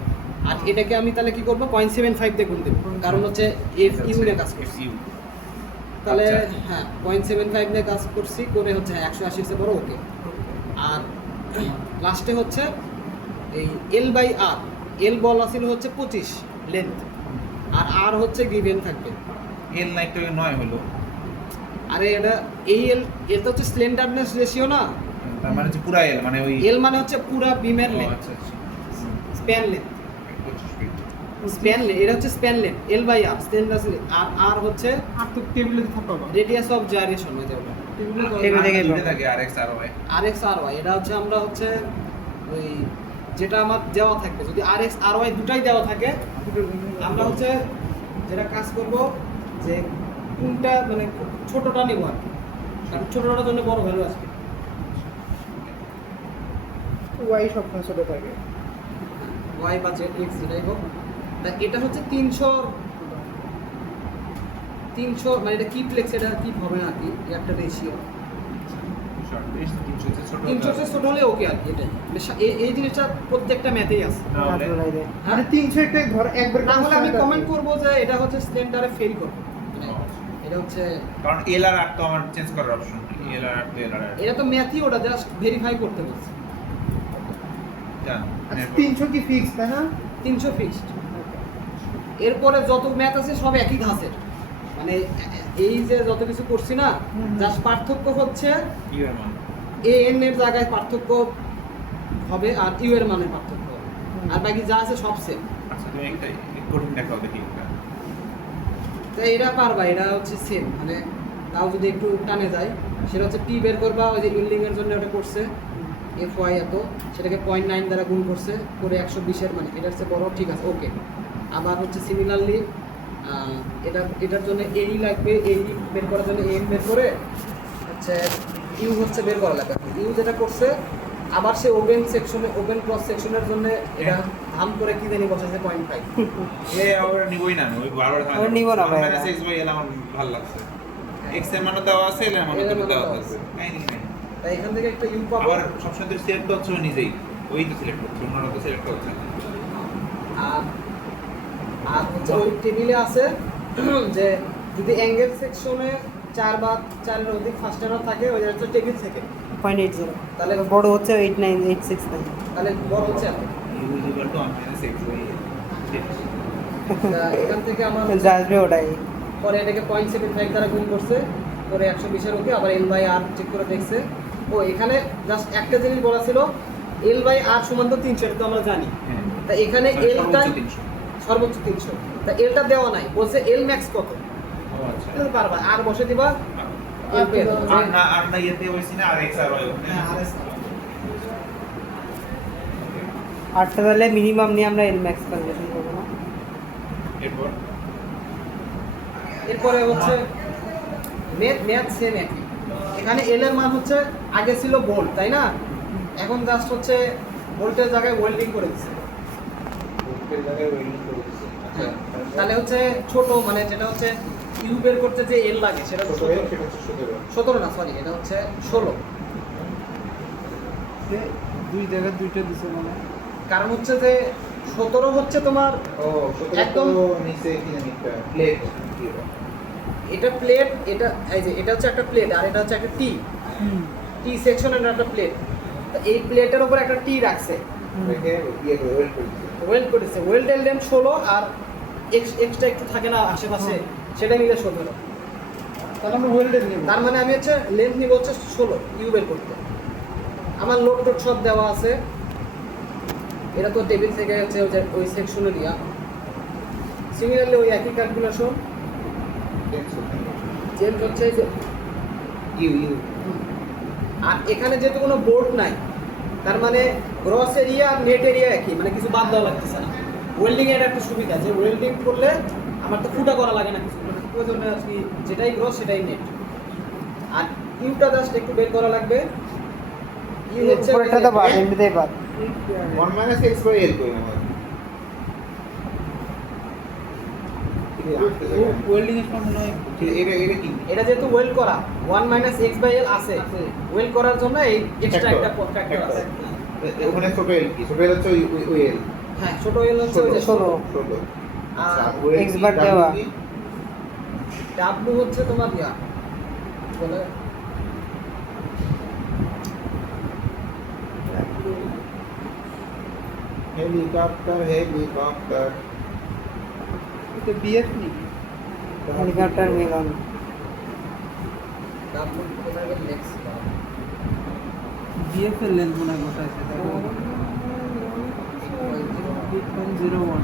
আর এটাকে আমি তাহলে কি করবো 0.75 দিয়ে গুণ দেবো, কারণ হচ্ছে এফ ইউ নিয়ে কাজ করছি। তাহলে আচ্ছা। হ্যাঁ 0.75 নিয়ে কাজ করছি, করে হচ্ছে 180 এর বড় ওকে। আর লাস্টে হচ্ছে এই এল বাই আর, এল বলা ছিল হচ্ছে 25 লেন্থ, আর আর হচ্ছে গিভেন থাকবে। এল নাইট 9 হলো, আরে এটা এই এল, এটা হচ্ছে স্লেন্ডারনেস রেশিও না, তার মানে হচ্ছে পুরা এল মানে ওই এল মানে হচ্ছে পুরা বিমের ও, লেন্থ, আচ্ছা আচ্ছা span length, 25 feet। Span length, এটা হচ্ছে স্প্যান লেন্থ, এল বাই আর স্লেন্ডারনেস, আর আর হচ্ছে আর তো টেবিলে থাকা হবে রেডিয়াস অফ জাইরেশন হয়ে যাবে, টেবিলে তো টেবিল থেকে দুইটা থাকে RX আর Y। আর এক্স আর ওয়াই, এটা হচ্ছে আমরা হচ্ছে ওই যেটা আমার দেওয়া থাকবে, যদি আর এক্স আর ওয়াই দুটাই দেওয়া থাকে, আমরা হচ্ছে যেটা কাজ করব যে কোনটা মানে ছোটটা নেব আর কি, কারণ ছোটটার জন্য বড় ভ্যালু আসবে। ওয়াই সবসময় ছোট থাকে ওয়াই বা জেড এক্স যেটাই হোক, তা এটা হচ্ছে 300 মানে এটা কি প্লেক্স, এটা কি হবে না আর কি, এই একটা রেশিও শর্ট বেশ 300 হচ্ছে ছোট 300 থেকে ছোট হলে ওকে আর কি, এটাই এই জিনিসটা প্রত্যেকটা ম্যাথেই আছে। তাহলে মানে 300 একটা ধর একবার না হলে আমি কমেন্ট করব যে এটা হচ্ছে স্প্লেন্ডারে ফেল করবে, মানে এটা হচ্ছে, কারণ এল আর আর তো আমার চেঞ্জ করার অপশন নেই, এল আর আর তো এল আর আর এটা তো ম্যাথই, ওটা জাস্ট ভেরিফাই করতে বলছে। জান আচ্ছা 300 কি ফিক্স তাই না 300 ফিক্সড, এরপরে যত ম্যাথ আছে সব একই ধাঁচের, মানে এই যে যত কিছু করছি না, হুম। জাস্ট পার্থক্য হচ্ছে ইউ এর মান। এ এন এর জায়গায় পার্থক্য হবে আর ইউ এর মানের পার্থক্য হবে, আর বাকি যা আছে সব সেম। আচ্ছা তুমি একটা কোডিং দেখাও দেখি একটা। তো এরা পারবা, এটা হচ্ছে সেম, মানে তাও যদি একটু টানে যায়, সেটা হচ্ছে পি বের করবা, ওই যে ইল্ডিং এর জন্য ওটা করছে এফ ওয়াই এত, সেটাকে 0.9 দ্বারা গুণ করছে, করে 120-এর মানে এটা হচ্ছে বড়, ঠিক আছে ওকে। আবার হচ্ছে সিমিলারলি এটার জন্য এই লাগবে, এই বের করার জন্য এম বের করে হচ্ছে ইউ হচ্ছে বের করা লাগবে, ইউ যেটা করছে, আবার সে ওপেন সেকশনে, ওপেন ক্রস সেকশনের জন্য এটা ধাম করে কি জানি বসাছে 0.5। এ আবার নিবই না, ওই বারবার ওই নিব না ভাই, মাইনাস এক্স বাই এল আমার ভালো লাগছে। এক্স এর মানও দেওয়া আছে, এল এর মানও এল এর মানও দেওয়া দেওয়া আছে, কাহিনী নাই। তাই এখান থেকে একটা ইউ পাবো, আবার সবসময় তো সিলেক্ট হচ্ছে ও নিজেই, ওই তো সিলেক্ট করছে, অন্যরা তো সিলেক্ট করছে না। আর আর হচ্ছে ওই টেবিলে আছে যে যদি অ্যাঙ্গেল সেকশনে 4 বা 4-এর অধিক ফার্স্টার থাকে, ওই হচ্ছে টেবিল থেকে, 0.80 তাহলে বড় হচ্ছে 8986 তাহলে বড় হচ্ছে এত। U is equal to minus X by L. তা এখান থেকে আমার যা আসবে ওটাই পরে এটাকে 0.75 দ্বারা গুণ করছে, করে 120-এর ওকে, আবার এল বাই আর চেক করে দেখছে। ও এখানে জাস্ট একটা জিনিস বলা ছিল, এল বাই আর সমান তো 300, এটা তো আমরা জানি। হ্যাঁ। তা এখানে এলটা সর্বোচ্চ 300। সর্বোচ্চ 300, তা এলটা দেওয়া নাই, বলছে এল ম্যাক্স কত, ও আচ্ছা। এটা তো পারবা, আর বসে দিবা এল পেয়ে যাবে। আর না ইয়েতে হইছি না, আর এক্স আর ওয়াই ওখানে। হ্যাঁ, আর আটটা তাহলে মিনিমাম নিয়ে আমরা এল ম্যাক্স ক্যালকুলেশন করবো না এরপর এরপরে হচ্ছে ম্যাথ সেম একই, এখানে এল এর মান হচ্ছে আগে ছিল বোল্ট তাই না, এখন জাস্ট হচ্ছে বোল্টের জায়গায় ওয়েল্ডিং করে দিচ্ছে। বুকের জায়গায় ওয়েল্ডিং করে দিছে। আচ্ছা তাহলে হচ্ছে ছোট মানে যেটা হচ্ছে ইউ বের করতে যে এল লাগে সেটা ছোট হয়ে সেটা হচ্ছে 17। 17 না সরি, এটা হচ্ছে 16, দুই জায়গায় দুইটা দিছে মানে কারণ হচ্ছে যে 17 হচ্ছে তোমার ও 17 একদম তো নিচে কি জানি একটা প্লেট এটা প্লেট, এটা এই যে এটা হচ্ছে একটা প্লেট, আর এটা হচ্ছে একটা টি টি সেকশনের একটা প্লেট, এই প্লেটের উপর একটা টি রাখছে, রেখে ইয়ে করে ওয়েল্ড করে দিছে। ওয়েল্ড করেছে, ওয়েল্ডের লেন্থ 16, আর এক্সট্রা একটু থাকে না আশেপাশে, সেটা মিলে 17। তাহলে আমরা ওয়েল্ডের নিব তার মানে আমি হচ্ছে লেন্থ নিব হচ্ছে 16 ইউ বের করতে। আমার লোড টোড সব দেওয়া আছে, এটা তো টেবিল থেকে হচ্ছে ওই সেকশনে দিয়া। সিমিলারলি ওই একই ক্যালকুলেশন, চেঞ্জ হচ্ছে এই যে ইউ আর এখানে যেহেতু কোনো বোর্ড নাই, তার মানে গ্রস এরিয়া আর নেট এরিয়া একই, মানে কিছু বাদ দেওয়া লাগতেছে না। ওয়েল্ডিং এর একটা সুবিধা যে ওয়েল্ডিং করলে আমার তো ফুটা করা লাগে না কিছু, ওই জন্য আর কি যেটাই গ্রস সেটাই নেট। আর ইউটা জাস্ট একটু বের করা লাগবে। ইউ হচ্ছে উপরেরটা তো বাদ, এমনিতেই বাদ। 1 minus x by l করি আমার ওয়েল্ডিং এর সময় মনে হয় এটা কি এটা যেহেতু ওয়েল্ড করা 1 - x/l আছে, ওয়েল্ড করার জন্য এই এক্সট্রা একটা ফ্যাক্টর আছে। ওখানে ছোট l কি ছোট l হচ্ছে ওই l হ্যাঁ, ছোট এল হচ্ছে ওই যে 16 ছোট আচ্ছা আর ওই x বার দেওয়া। ডাব্লু হচ্ছে তোমার ইয়া বলে হেলিকপ্টার এটা বিএফ নি হেলিকপ্টার মিলন। ডাব্লু কোথায় গেল লেক্স বিএফ এর লেন্থ মনে হয় গোটা আছে 8.01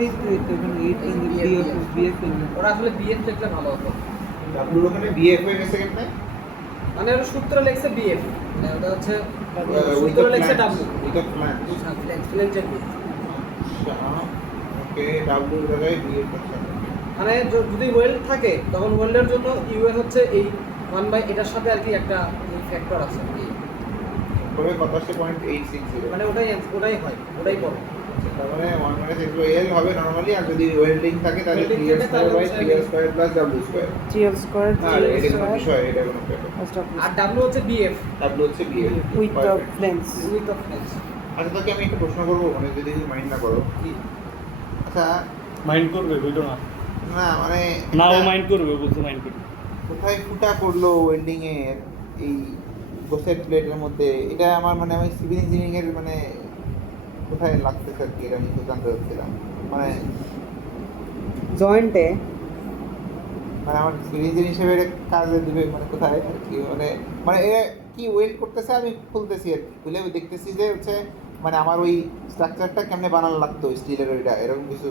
এই তো এখানে 8.0 বিএফ এর লেন্থ ওরা আসলে বিএফ লিখলে ভালো হতো, ডাব্লুর ওখানে বিএফ হয়ে গেছে কেমনে মানে ওর সূত্র লেখছে বিএফ, মানে ওটা হচ্ছে সূত্র লেখছে ডাব্লু উইথ প্ল্যান ফ্লেঞ্জের ওকে ডাব্লুর জায়গায় বিএফ আছে মানে যদি ওয়েল্ড থাকে তখন ওয়েল্ডের জন্য ইউএ হচ্ছে এই 1 এটার সাথে আর কি একটা ফ্যাক্টর আছে তবে কত আসছে 0.860 মানে ওটাই হয়, ওটাই পড়ে। তার মানে 1 minus x by l হবে নরমালি, আর যদি ওয়েল্ডিং থাকে তাহলে Welding 3l থাকে তাহলে square by 3l square plus w square GL square আর এটা কোনো বিষয় এটা কোনো ব্যাপার আর ডাব্লু হচ্ছে বিএফ ডাব্লু হচ্ছে BF with the flange. Width of flange. আচ্ছা তোকে আমি একটা প্রশ্ন করবো, মানে যদি মাইন্ড না করো। কি আচ্ছা মাইন্ড করবে বুঝলো না, না মানে না ও এটা মাইন্ড করবে, বলছে মাইন্ড করবে। কোথায় ফুটা করলো ওয়েল্ডিং এর এই গোসেট প্লেটের মধ্যে, এটা আমার মানে আমি সিভিল ইঞ্জিনিয়ারিং এর মানে কোথায় লাগতেছে আর কি, এটা আমি তো জানতে চাচ্ছিলাম। মানে জয়েন্টে মানে আমার সিভিল ইঞ্জিনিয়ার হিসেবে এটা কাজে দিবে মানে কোথায় আর কি, মানে মানে এ কি ওয়েল্ড করতেছে, আমি খুলতেছি আর কি, খুলে দেখতেছি যে হচ্ছে মানে আমার ওই স্ট্রাকচারটা কেমনে বানানো লাগতো স্টিলের ওইটা, এরকম কিছু।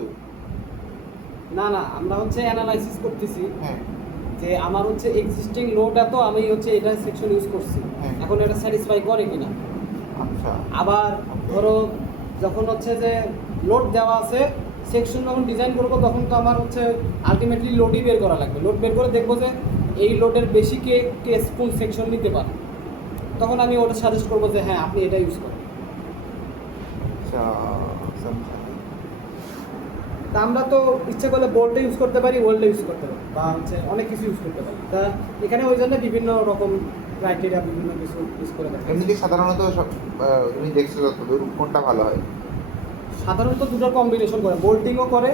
না না, আমরা হচ্ছে অ্যানালাইসিস করতেছি হ্যাঁ যে আমার হচ্ছে এক্সিস্টিং লোড এত, আমি হচ্ছে এটা সেকশন ইউজ করছি, হ্যাঁ। এখন এটা স্যাটিসফাই করে কিনা। আচ্ছা আবার ধরো যখন হচ্ছে যে লোড দেওয়া আছে সেকশন যখন ডিজাইন করবো তখন তো আমার হচ্ছে আলটিমেটলি লোডই বের করা লাগবে, লোড বের করে দেখবো যে এই লোডের বেশি কে কোন সেকশন নিতে পারে, তখন আমি ওটা সাজেস্ট করবো যে হ্যাঁ আপনি এটা ইউজ করেন। আচ্ছা সমঝা। তা আমরা তো ইচ্ছে করলে বোল্টে ইউজ করতে পারি, ওয়েল্ডে ইউজ করতে পারি, বা হচ্ছে অনেক কিছু ইউজ করতে পারি। তা এখানে ওই জন্য বিভিন্ন রকম ক্রাইটেরিয়া বিভিন্ন কিছু ইউজ করে দেখা এমনিতে সাধারণত সব তুমি দেখছো যতদূর কোনটা ভালো হয়? সাধারণত দুটো কম্বিনেশন করে, বোল্টিংও করে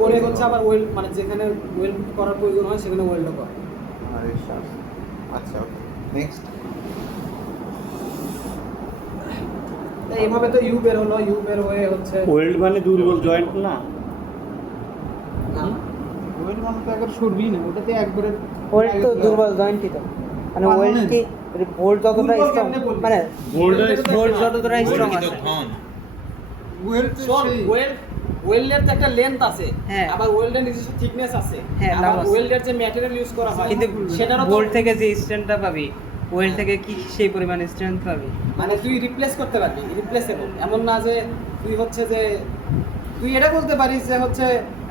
করে হচ্ছে আবার ওয়েল্ড, মানে যেখানে ওয়েল্ড করার প্রয়োজন হয় সেখানে ওয়েল্ডও করে। আরে শাস। আচ্ছা ওকে নেক্সট। তা এইভাবে তো ইউ বের হলো, ইউ বের হয়ে হচ্ছে ওয়েল্ড মানে দুর্বল জয়েন্ট না, না, ওয়েল্ড মানে তো একবার সরবি না, ওটাতে একবারে ওয়েল্ড তো দুর্বল জয়েন্টই তো, মানে ওয়েল্ড কি বোল্ট যতটা দুর্বল স্ট্রং, কেমনে বলবি? মানে বোল্ট বোল্ট যতটা স্ট্রং আছে। ওয়েল্ড শোন, ওয়েল্ডের তো একটা লেন্থ আছে, হ্যাঁ। আবার ওয়েল্ডের নিজস্ব থিকনেস আছে, হ্যাঁ, আবার তাও আছে। ওয়েল্ডের যে ম্যাটেরিয়াল ইউজ করা হয় কিন্তু সেটারও তো বোল্ট থেকে যে স্ট্রেংথটা পাবি, ওয়েল্ড থেকে কি সেই পরিমাণ স্ট্রেংথ পাবি? মানে তুই রিপ্লেস করতে পারবি, রিপ্লেসেবল। এমন না যে তুই হচ্ছে যে তুই এটা বলতে পারিস যে হচ্ছে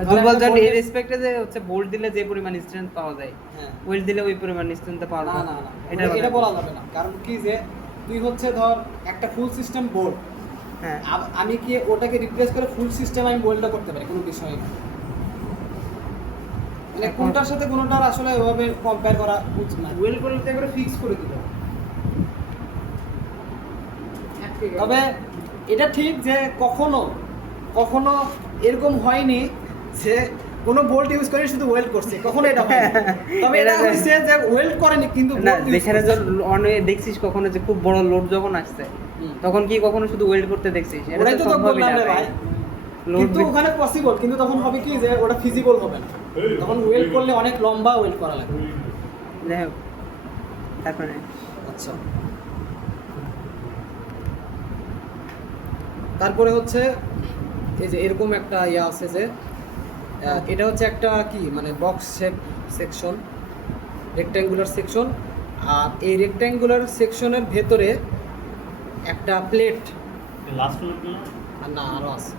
দুর্বল জয়েন্ট এই বোল্টের- রেসপেক্টে যে হচ্ছে বোল্ট দিলে যে পরিমাণ স্ট্রেংথ পাওয়া যায়, হ্যাঁ। ওয়েল্ড দিলে ওই পরিমাণ স্ট্রেংথ পাওয়া না যায় না না, এটা এটা বলা যাবে না। কারণ কি যে তুই হচ্ছে ধর একটা ফুল সিস্টেম বোল্ট, হ্যাঁ আমি কি ওটাকে রিপ্লেস করে ফুল সিস্টেম আমি বোল্টটা করতে পারি, কোনো বিষয় না। মানে কোনটার সাথে কোনটার আসলে ওইভাবে কম্পেয়ার করা উচিত না। ওয়েল্ড করলে তো একবারে ফিক্স করে দিল। তবে এটা ঠিক যে কখনো কখনো এরকম হয়নি যে কোনো বোল্ট ইউজ করে শুধু ওয়েল্ড করছে, কখনো এটা হয়নি। তবে এটা এটা- হয়েছে যে ওয়েল্ড করেনি কিন্তু না, bolt use যেখানে করছে। অনেক দেখছিস কখনো যে খুব বড় লোড যখন আসছে হুম। তখন কি কখনো শুধু ওয়েল্ড করতে দেখছিস? এটা ওটাই তো তো সম্ভবই বললাম না রে ভাই, লোড কিন্তু ওখানে পসিবল, কিন্তু তখন হবে কি যে ওটা ফিজিবল হবে না, তখন ওয়েল্ড করলে অনেক লম্বা ওয়েল্ড করা লাগবে। যাই হোক, তারপরে আচ্ছা, তারপরে হচ্ছে এই যে এরকম একটা ইয়ে আছে যে এটা হচ্ছে একটা কি মানে box shape section, rectangular section. আর এই রেক্ট্যাঙ্গুলার সেকশনের ভেতরে একটা প্লেট, লাস্ট ওয়েটগুলো আর না আরও আছে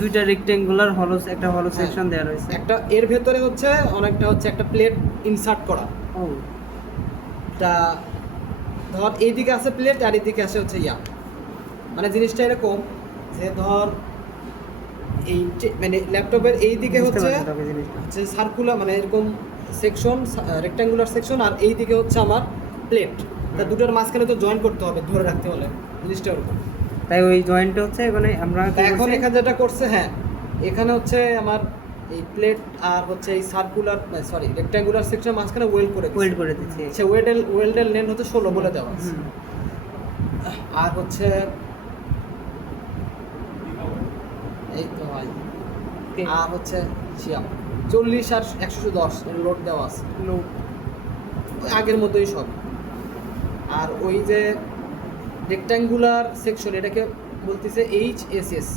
দুইটা রেক্টেঙ্গুলার হলো, একটা হলো হ্যাঁ। সেকশন দেওয়া রয়েছে। একটা এর ভেতরে হচ্ছে অনেকটা হচ্ছে একটা প্লেট ইনসার্ট করা। ও তা ধর এইদিকে আছে প্লেট আর এইদিকে আছে হচ্ছে মানে জিনিসটা এরকম যে ধর এই মানে ল্যাপটপের এইদিকে বুঝতে হচ্ছে পারছি তবে জিনিসটা। হচ্ছে সার্কুলার মানে এরকম সেকশন, রেক্ট্যাঙ্গুলার সেকশন, আর এইদিকে হচ্ছে আমার প্লেট। তা দুটোর মাঝখানে তো জয়েন করতে হবে ধরে রাখতে হলে, জিনিসটা ওরকম। তাই ওই জয়েন্টটা হচ্ছে মানে আমরা তা এখন এখানে যেটা করছে, হ্যাঁ এখানে হচ্ছে আমার এই প্লেট আর হচ্ছে এই সার্কুলার সরি রেক্ট্যাঙ্গুলার সেকশন মাঝখানে ওয়েল্ড করে ওয়েল্ড করে দিচ্ছি। সে ওয়েল্ডের লেন্থ হচ্ছে 16 বলে দেওয়া আছে। হুম। আর হচ্ছে এই তো ভাই, আর হচ্ছে শিয়াম 40 আর 110 এর লোড দেওয়া আছে, ওই আগের মতোই সব। আর ওই যে রেক্ট্যাঙ্গুলার সেকশন এটাকে বলতেছে HSS,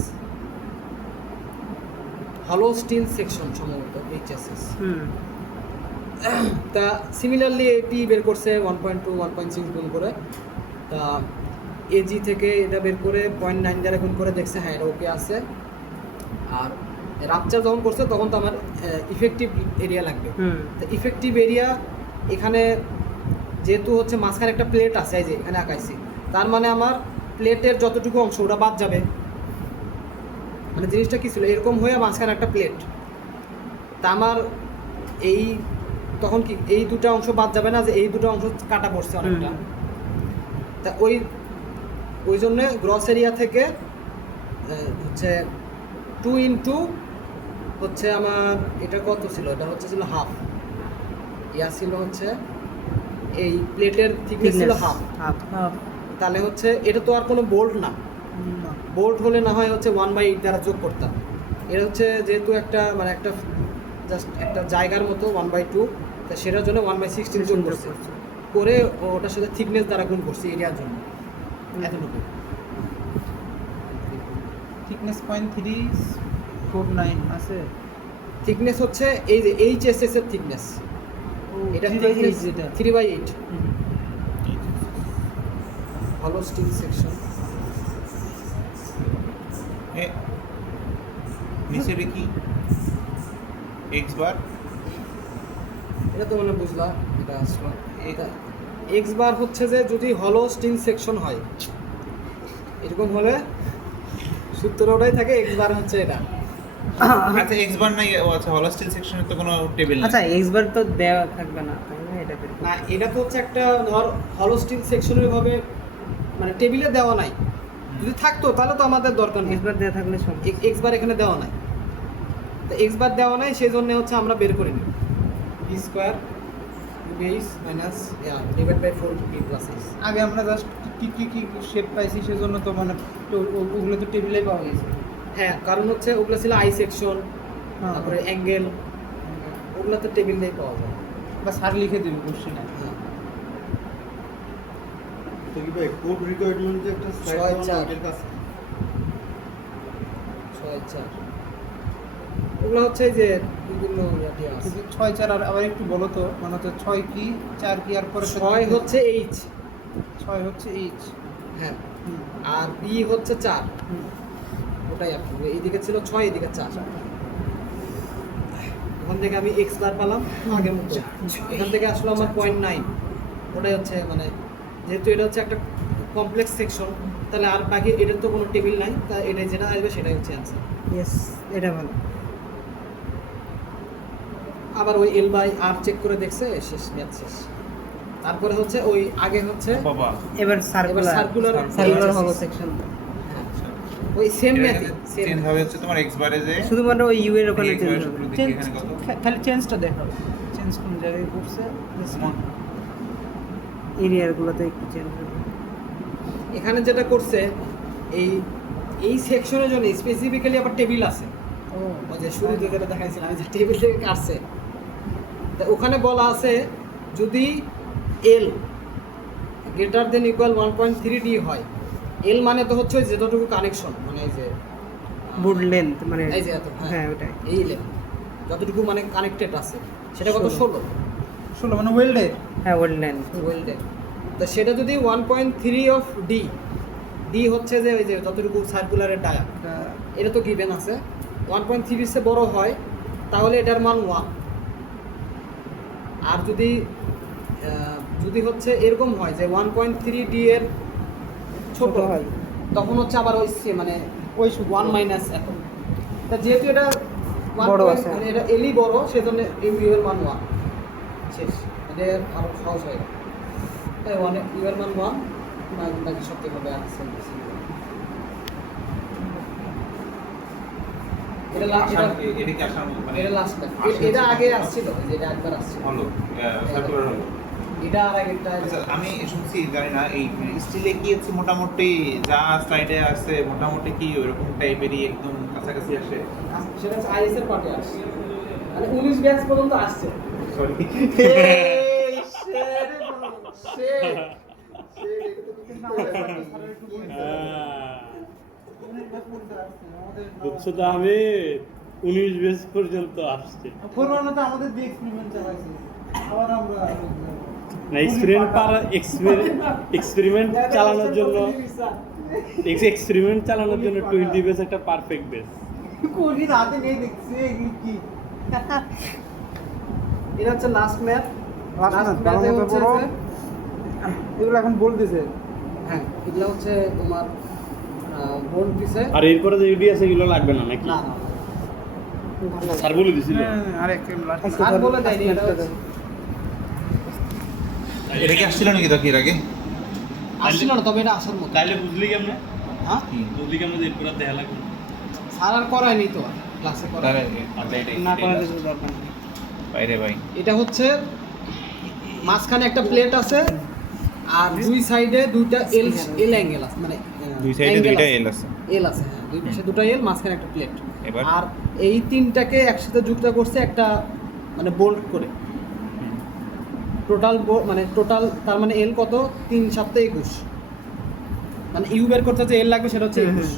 হলো স্টিল সেকশন সম্ভবত HSS। হুম। তা সিমিলারলি এটি বের করছে 1.2 1.6 গুণ করে। তা এজি থেকে এটা বের করে 0.9 দ্বারা গুণ করে দেখছে হ্যাঁ এটা ওকে আছে। আর রাপচার যখন করছে তখন তো আমার ইফেক্টিভ এরিয়া লাগবে। হুম। তো ইফেক্টিভ এরিয়া এখানে যেহেতু হচ্ছে মাঝখানে একটা প্লেট আছে, এই যে এখানে আঁকাইছি, তার মানে আমার প্লেটের যতটুকু অংশ ওটা বাদ যাবে। মানে জিনিসটা কী ছিল, এরকম হয়ে মাঝখানে একটা প্লেট, তা আমার এই তখন কি এই দুটো অংশ বাদ যাবে না, যে এই দুটো অংশ কাটা পড়ছে অনেকটা। তা ওই জন্যে গ্রস এরিয়া থেকে হচ্ছে 2 হচ্ছে আমার এটা কত ছিল, এটা হচ্ছে ছিল হাফ, ছিল হচ্ছে এই প্লেটের থিকনেস ছিল হাফ। তাহলে হচ্ছে এটা তো আর কোনো বোল্ট না, বোল্ট হলে না হয় হচ্ছে 1/8 দ্বারা যোগ করতাম। এটা হচ্ছে যেহেতু একটা মানে একটা জাস্ট একটা জায়গার মতো 1/2, তা সেটার জন্য 1/16 যোগ করছে, করে ওটার সাথে থিকনেস দ্বারা গুণ করছি এরিয়ার জন্য এতটুকু। থিকনেস 0.349 আছে। থিকনেস হচ্ছে এই যে HSS এর থিকনেস, এটা 3/8 যেটা 3/8 হলো স্টিল সেকশন। নিচে কি এক্স বার? এটা তো মানে বুঝলাম, এটা আসলো এটা এক্স বার হচ্ছে যে যদি হলো স্টিল সেকশন হয় এরকম হলে সূত্র ওটাই থাকে, এক্স বার হচ্ছে এটা। আচ্ছা এক্স বার নাই, ও আচ্ছা হলো স্টিল সেকশনের তো কোনো টেবিল নাই। আচ্ছা এক্সবার তো দেওয়া থাকবে না তাই না, এটা বের করতে না এটা তো হচ্ছে একটা ধর হলো স্টিল সেকশনের ভাবে মানে টেবিলে দেওয়া নাই, যদি থাকতো তাহলে তো আমাদের দরকার নেই। এক্সবার দেওয়া থাকলে সব এক্স বার এখানে দেওয়া নাই, তো এক্স বার দেওয়া নাই সেই জন্য হচ্ছে আমরা বের করে নিই B square base minus divide by 4b plus S. আগে আমরা জাস্ট কি শেপ পাইছি সেজন্য তো মানে তো ওগুলো তো টেবিলেই পাওয়া গেছে। হ্যাঁ কারণ হচ্ছে ওগুলো ছিল আই সেকশন, হ্যাঁ। তারপরে অ্যাঙ্গেল, ওগুলো তো টেবিল দিয়ে পাওয়া যায়। বা স্যার লিখে দিবি কোশ্চেনে। হ্যাঁ তো কি ভাই কোড রিকোয়ারমেন্ট যে একটা ছয় সাইড চার। ওদের কাছে 6/4 ওগুলো হচ্ছে এই যে বিভিন্ন ইয়াটি আছে। 6/4 আর আবার একটু বলো তো, মানে হচ্ছে 6 কি 4 কি আর পরে 6 হচ্ছে এইচ, 6 হচ্ছে এইচ। হ্যাঁ আর বি হচ্ছে 4, ওটাই আপনি এইদিকে ছিল 6 এইদিকে 4। ওখান থেকে আমি এক্স বার পেলাম আগের মতো, এখান থেকে আসলো আমার 0.9, ওটাই হচ্ছে মানে যেহেতু এটা হচ্ছে একটা কমপ্লেক্স সেকশন তাহলে আর বাকি এটার তো কোনো টেবিল নাই, তা এটা যেটা আসবে সেটাই হচ্ছে অ্যান্সার। ইয়েস এটা ভালো। আবার ওই এল বাই আর চেক করে দেখছে, শেষ ম্যাথ শেষ। তারপরে হচ্ছে ওই আগে হচ্ছে বাবা এবার সার্কুলার circular হলো সেকশন, ওই সেম এটা ম্যাথ সেম চেঞ্জ হবে হচ্ছে তোমার এক্স বারে যে শুধুমাত্র ওই ইউ এর ওখানে X চেঞ্জ বার হবে। শুরু দেখি চেঞ্জ এখানে কত খালি চেঞ্জটা দেখাও, চেঞ্জ কোন জায়গায় করছে। এরিয়ার গুলোতে একটু চেঞ্জ হবে। এখানে যেটা করছে এই সেকশনের জন্য স্পেসিফিক্যালি আবার টেবিল আছে, ও ওই যে শুরুতে যেটা দেখাইছিলাম আমি যে টেবিল থেকে কাটছে, তা ওখানে বলা আছে যদি এল গ্রেটার দেন ইকুয়াল 1.3d হয়, এল মানে তো হচ্ছে যতটুকু কানেকশন মানে এই যে বুট লেন্থ মানে এই যে এত, হ্যাঁ ওটাই এই লেন যতটুকু মানে কানেক্টেড আছে সেটা কত 16 মানে ওয়েল্ডে। হ্যাঁ ওয়েল লেন্থ। ওয়েল্ডেড। তা সেটা যদি 1.3 অফ ডি, ডি হচ্ছে যে ওই যে যতটুকু সার্কুলারের ডায়া, এটা তো গিভেন আছে, 1.3 এর চেয়ে বড় হয় তাহলে এটার মান 1। আর যদি যদি হচ্ছে এরকম হয় যে 1.3 ডি এর ছোট হয়, তখন হচ্ছে আবার ওই মানে ওই 1 মাইনাস এত। তা যেহেতু এটা বড় আছে। মানে এটা এলই বড়, সেজন্য ইউ এর মান 1 শেষ। এটা আরো সহজ হয়ে গেল। তাই 1 ইউ এর মান 1, বাকি সব থেকে হবে আছে। এটা এটা কি আসার মানে এটা লাস্ট, এটা আগে আসছিল, যেটা একবার আসছিল হলো সার্কুলার হলো। এটা আর আগেরটা। আচ্ছা, আমি শুনছি জানি না এই স্টিলে কি হচ্ছে মোটামুটি যা স্লাইডে আছে মোটামুটি কি ওইরকম টাইপেরই একদম কাছাকাছি আসে। সেটা হচ্ছে আইএস এর পার্টে আসছে, মানে 19 ব্যাচ পর্যন্ত আসছে। সরি বুঝছো তো, আমি 19 বেস পর্যন্ত আসছে পুরোনো তো আমাদের দিয়ে এক্সপেরিমেন্ট চালাইছে, আবার আমরা না। এক্সপেরিমেন্ট চালানোর জন্য 20 বেস একটা পারফেক্ট বেস। কোনি রাতে নেই দেখছি এগুলি কি এটা হচ্ছে last math. Last last math, ম্যাথে তার হচ্ছে মধ্যে বড়। যে এগুলো এখন বলতেছে হ্যাঁ, এগুলো হচ্ছে তোমার বোল্ড দিছে। আর এরপরে যে ইউডি আছে এগুলো লাগবে না নাকি? না না, স্যার বলে দিছিল। আরেক আর বলে দেয়নি, এটা হচ্ছে এটা কি আসছিল নাকি এর আগে? আসছিল না, তবে এটা আসার মতো। তাইলে বুঝলি কেমনে? হ্যাঁ, বুঝলি কেমনে যে এরপরে দেখা লাগবে? স্যার আর করায়নি তো, ক্লাসে তাহলে করায়। আচ্ছা, না করা এটা কিছু দরকার নেই। বাইরে ভাই এটা হচ্ছে মাঝখানে একটা প্লেট আছে, আর দুই সাইডে দুইটা এল এল অ্যাঙ্গেল আছে, মানে দুই সাইডে দুইটা এল আছে। এল আছে, হ্যাঁ, দুই পাশে দুটো এল, মাঝখানে একটা প্লেট। এবার? আর এই তিনটাকে একসাথে যুক্ত করছে একটা মানে বোল্ট করে। টোটাল মানে টোটাল তার মানে এল কত, 3 7 21, মানে ইউ বের করতে হচ্ছে এল লাগবে, সেটা হচ্ছে 21।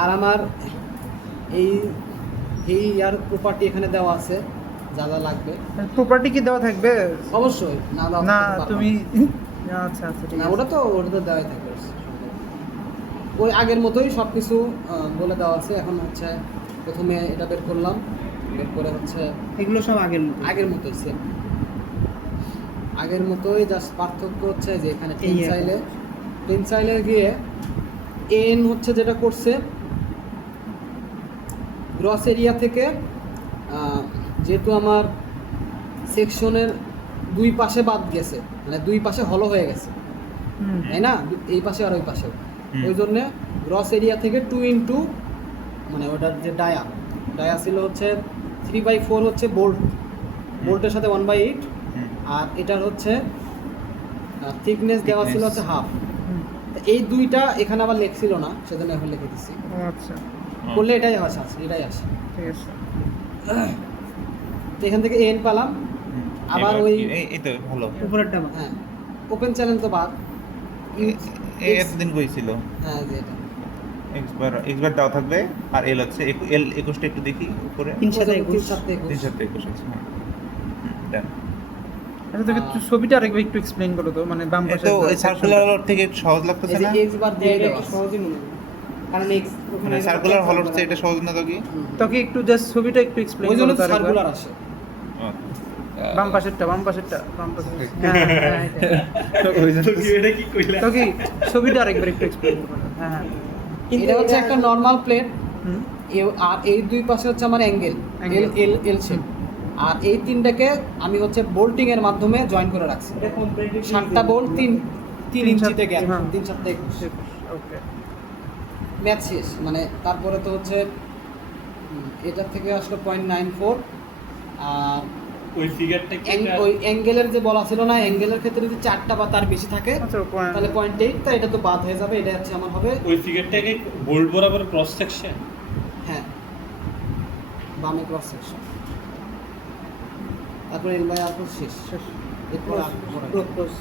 আর আমার এই এই ইয়ার প্রপার্টি এখানে দেওয়া আছে, যা যা লাগবে প্রপার্টি কি দেওয়া থাকবে? অবশ্যই, না দেওয়া না থাকতে পারবো তুমি আচ্ছা আচ্ছা ঠিক না, আছে। ওটা তো দেওয়াই থাকবে। ওই আগের মতোই সব কিছু বলে দেওয়া আছে। এখন হচ্ছে প্রথমে এটা বের করলাম, বের করে হচ্ছে এগুলো সব আগের মতো। আগের মতোই সেম, আগের মতোই, জাস্ট পার্থক্য হচ্ছে যে এখানে এই টেনসাইলে গিয়ে এন হচ্ছে যেটা করছে গ্রস এরিয়া থেকে, যেহেতু আমার সেকশনের দুই পাশে বাদ গেছে, মানে দুই পাশে হলো হয়ে গেছে, তাই না, এই পাশে আর ওই পাশেও, ওই জন্যে গ্রস এরিয়া থেকে 2 ইন্টু মানে ওটার যে ডায়া ছিল হচ্ছে 3/4 হচ্ছে বোল্টের সাথে 1/8, আর এটার হচ্ছে থিকনেস দেওয়া ছিল হচ্ছে হাফ। এই দুইটা এখানে আবার লেখছিল না, সেজন্য এখন লিখে দিচ্ছি, আচ্ছা করলে এটাই আসে, এটাই আসে। ঠিক আছে। তো এখান থেকে এন পেলাম, আবার এবার ওই এই তো ভালো। উপরেরটা হ্যাঁ ওপেন চ্যানেল তো বাদ, এতদিন কইছিল হ্যাঁ যে এটা এক্স বার দেওয়া থাকবে, আর এল হচ্ছে এল 21টা একটু দেখি উপরে 3 7 3 21। 7 3 7 21 আছে। হ্যাঁ done। আচ্ছা তুমি একটু ছবিটা আরেকবার একটু এক্সপ্লেইন করো তো, মানে বাম এ পাশে তো এই সার্কুলার থেকে সহজ এই লাগতেছে যে না? এক্স বার দিয়ে এটা দেওয়া একটু আছে। সহজই মনে হয়, কারণ এক্স মানে সার্কুলার হল হচ্ছে এটা সহজ না তো কি? তো কি একটু জাস্ট ছবিটা একটু এক্সপ্লেইন ওই করো জন্য তো আরেকবার। সার্কুলার আসে। বাম পাশেরটা বাম পাশে হ্যাঁ, তো কি এটা কি কইলা? তো কি ছবিটা আরেকবার একটু এক্সপ্লেইন করো। হ্যাঁ হ্যাঁ এটা হচ্ছে একটা নর্মাল প্লেট, হুম আর এই দুই পাশে হচ্ছে আমার অ্যাঙ্গেল Angle. এল এল শেপ, আর এই তিনটাকে আমি হচ্ছে বোল্টিং এর মাধ্যমে জয়েন করে রাখছি। এটা কমপ্লিটলি 7টা বোল্ট 3 তিন ইঞ্চিতে সাত- গ্যাপ, হ্যাঁ। 3 7 21 ওকে ম্যাথ শেষ। মানে তারপরে তো হচ্ছে এটার থেকে আসলো 0.94, আর ওই ফিগারটা কি ওই অ্যাঙ্গেলের যে বলা ছিল না, অ্যাঙ্গেলের ক্ষেত্রে যদি 4টা বা তার বেশি থাকে আচ্ছা তাহলে 0.8, তা এটা তো বাদ হয়ে যাবে, এটা হচ্ছে আমার হবে ওই ফিগারটাকে বোল্ট বরাবর ক্রস সেকশন? হ্যাঁ বামে ক্রস সেকশন, তারপরে এল বাই আর শেষ, এরপর আর প্রোস